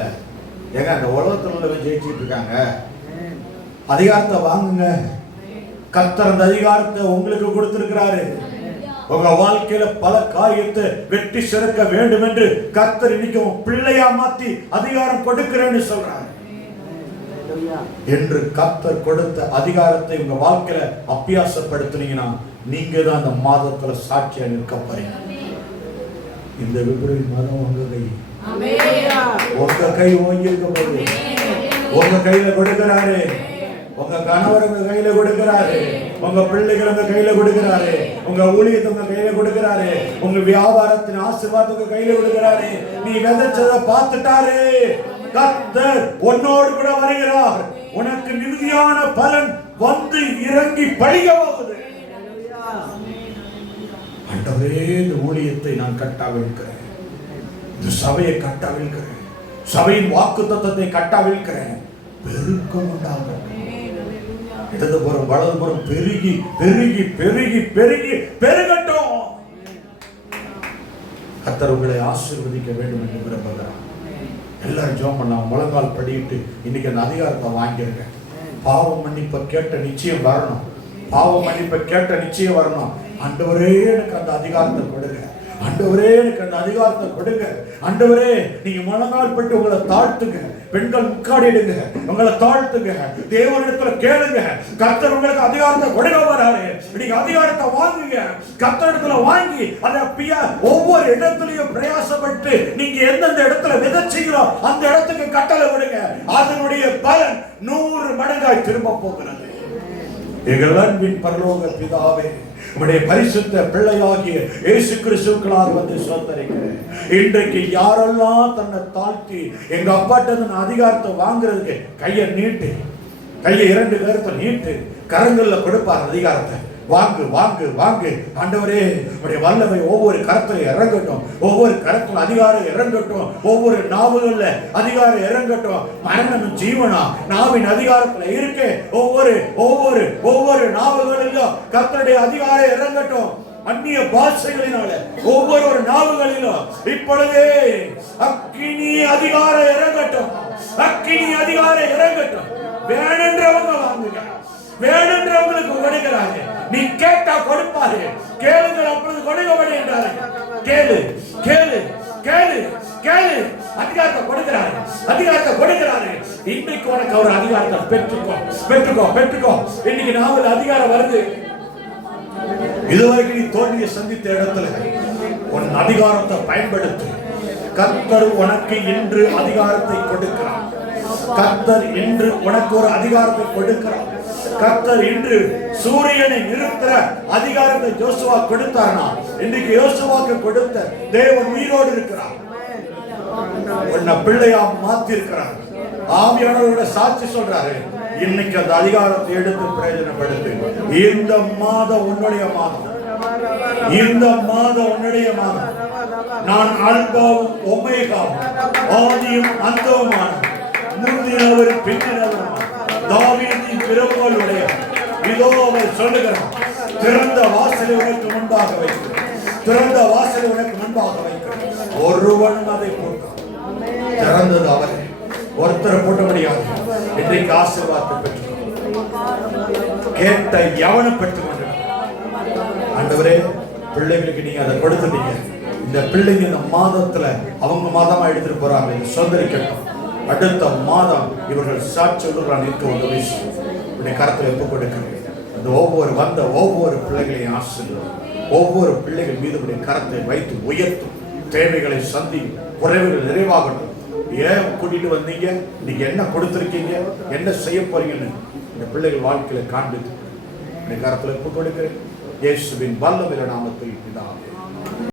ஏங்க அந்த உலகத்துல உள்ளவங்க ஜெயிச்சிட்டு இருக்காங்க. அதிகாரத்தை வாங்குங்க. கர்த்தர் அந்த அதிகாரத்தை உங்களுக்கு கொடுத்திருக்கிறாரு. உங்க வாழ்க்கையில பல காரியத்தை வெற்றி சிறக்க வேண்டும் என்று கர்த்தர் இன்னைக்கு பிள்ளையா மாத்தி அதிகாரம் கொடுக்கிறேன்னு சொல்றாரு. என்று கர்த்தர் கொடுத்த அதிகாரத்தை உங்க வாழ்க்கையில அபியாசப்படுத்தினீங்கன்னா நீங்க தான் அந்த மாதத்துல சாட்சியா நிற்க போறீங்க. இந்த பிப்ரவரி மாதம் உங்க கை, உங்க கை ஓங்கி இருக்க போகுது. உங்க கையில கொடுக்கிறாரு. உங்க கணவர் உங்க கையில கொடுக்கிறாரு. உங்க பிள்ளைகள் உங்க கையில கொடுக்கிறாரு. உங்க ஊழியத்தை உங்க கையில கொடுக்கிறாரு. உங்க வியாபாரத்தின் ஆசீர்வாதத்தை உங்க கையில கொடுக்கிறாரு. நீ விதைச்சதை பார்த்துட்டாரு. கர்த்தர் உன்னோடு கூட வருகிறார். உனக்கு நிம்மதியான பலன் வந்து இறங்கி பழிக போகுது. ஆண்டவரே, இந்த ஊழியத்தை நான் கட்டாவிழ்க்கிறேன். இந்த சபையை கட்டாவிழ்க்கிறேன். சபையின் வாக்குத்தத்தத்தை கட்டாவிழ்க்கிறேன். பெருக்கம் உண்டாகும். இடதுபுறம் வலதுபுறம் பெருகி பெருகி பெருகி பெருகி பெருகட்டும். கர்த்தர் உங்களை ஆசீர்வதிக்க வேண்டும் என்று விரும்புகிறார். எல்லாரும் ஜெபம் பண்ணலாம். முழங்கால் படிட்டு இன்னைக்கு அந்த அதிகாரத்தை வாங்கிருங்க. பாவ மன்னிப்பை கேட்ட நிச்சயம் வரணும். பாவ மன்னிப்பை கேட்ட நிச்சயம் வரணும். ஆண்டவரே எனக்கு அந்த அதிகாரத்தை கொடுங்க. ஆண்டவரே எனக்கு அந்த அதிகாரத்தை கொடுங்க. ஆண்டவரே நீங்க முழங்கால் பட்டு உங்களை தாழ்த்துங்க. பெண்கள் முக்காடிடுங்க, உங்களை தாழ்த்துங்க. தேவனிடத்துல கேளுங்க. கர்த்தர் உங்களுக்கு அதிகாரத்தை கொடுக்க வராரு. நீங்க அதிகாரத்தை வாங்குங்க. கர்த்தரிடத்துல வாங்கி அதை ஒவ்வொரு இடத்துலயும் பிரயாசப்பட்டு நீங்க எந்தெந்த இடத்துல விதைச்சீங்களோ அந்த இடத்துக்கு கட்டளை விடுங்க. அதனுடைய பலன் 100 மடங்காய் திரும்ப போகிறது. எங்கள் அன்பின் பரலோக பிதாவே, உம்முடைய பரிசுத்த பிள்ளையாகிய இயேசு கிறிஸ்துவுக்குள்ளாக வந்து சோதரிக்கிறேன். இன்றைக்கு யாரெல்லாம் தன்னை தாழ்த்தி எங்க அப்பாட்ட நான் அதிகாரத்தை வாங்குறதுக்கு கையை நீட்டு, கையை 2 கரத்தை நீட்டு, கரங்கள்ல கொடுப்பார் அதிகாரத்தை. வாங்கு வாங்கு வாங்கு. ஆண்டவரே உடைய வல்லமை ஒவ்வொரு கரத்துல இறங்கட்டும். ஒவ்வொரு கரத்துல அதிகாரம் இறங்கட்டும். ஒவ்வொரு நாவுகள்ல அதிகாரம் இறங்கட்டும். மரணம் ஜீவனா நாவின் அதிகாரத்துல இருக்கு. ஒவ்வொரு ஒவ்வொரு ஒவ்வொரு நாவுகளிலும் கர்த்தருடைய அதிகாரம் இறங்கட்டும். அந்நிய பாஷைகளினால ஒவ்வொரு நாவுகளிலும் இப்பொழுதே அக்கினி அதிகாரம் இறங்கட்டும். அக்கினி அதிகாரம் இறங்கட்டும். வேணுன்றவங்க வாங்குங்க, வேணுன்றவங்களுக்கு கொடுக்கிறாங்க. நீ கேட்டா கொடுப்பாரு. கேளுங்கள் அப்பொழுது கொடுக்கப்படும் என்றாரு. கேளு கேளு கேளு கேளு. அதிகாரத்தை கொடுக்கிறாரு, அதிகாரத்தை கொடுக்கிறாரு. இன்னைக்கு உனக்கு ஒரு அதிகாரத்தை பெற்றுக்கோ பெற்றுக்கோ பெற்றுக்கோ. இன்னைக்கு நாவல் அதிகாரம் வருது. இதுவரைக்கும் நீ தோல்வியை சந்தித்த இடத்துல உன் அதிகாரத்தை பயன்படுத்து. கர்த்தர் உனக்கு இன்று அதிகாரத்தை கொடுக்கிறார். கர்த்தர் இன்று உனக்கு ஒரு அதிகாரத்தை கொடுக்கிறார். கர்த்தர் இன்று சூரியனை நிறுத்துற அதிகாரத்தை யோசுவா கொடுத்தார்னா இன்னைக்கு யோசுவாக்கு கொடுத்த தேவன் உயிரோடு இருக்கிறார். உன்னை பிள்ளையா மாத்தி இருக்கிறார். ஆவியானவரோட சாட்சி சொல்றாரு. இன்னைக்கு அந்த அதிகாரத்தை எடுத்து பிரயோஜனப்படுத்து. இந்த மாதம் உன்னுடைய மாதம், இந்த மாதம் உன்னுடைய மாதம். நான் அல்பாவும் ஒமேகாவும் ஆதியும் அந்தவுமான முந்தினவர் பின்னினவரும் தாவீதின் பிறப்புகளுடைய இதோ அவர் சொல்லுகிறார். திறந்த வாசலை உனக்கு முன்பாக வைக்கிறேன், திறந்த வாசலை உனக்கு முன்பாக வைக்கிறேன். ஒருவன் அதை போட்டான். திறந்தது அவரை, ஒருத்தரை போட்ட முடியாது. இன்றைக்கு ஆசீர்வாதத்தை பெற்றுக்கொள். கேட்ட எவனை பெற்றுக்கொண்டு ஆண்டவரே பிள்ளைகளுக்கு நீங்க அதை கொடுத்துட்டீங்க. இந்த பிள்ளைங்க இந்த மாதத்துல அவங்க மாதமா எடுத்துட்டு போறாங்க. சொந்தரிக்கட்டும். அடுத்த மாதம் இவர்கள் சாட்சி நிற்க உதவி செய்யும். கரத்தில் எப்ப கொடுக்கிறேன். இந்த ஒவ்வொரு பிள்ளைகளையும் ஆசீர்வாதம். ஒவ்வொரு பிள்ளைகள் மீது கரத்தை வைத்து உயர்த்தும். தேவைகளை சந்தி, குறைவுகள் நிறைவாகட்டும். ஏன் கூட்டிட்டு வந்தீங்க, நீங்க என்ன கொடுத்திருக்கீங்க, என்ன செய்ய போறீங்கன்னு இந்த பிள்ளைகள் வாழ்க்கையில காண்பித்து கரத்தில் எப்ப கொடுக்கிறேன். இயேசுவின் வல்லமையுள்ள நாமத்தில் பிதாவே.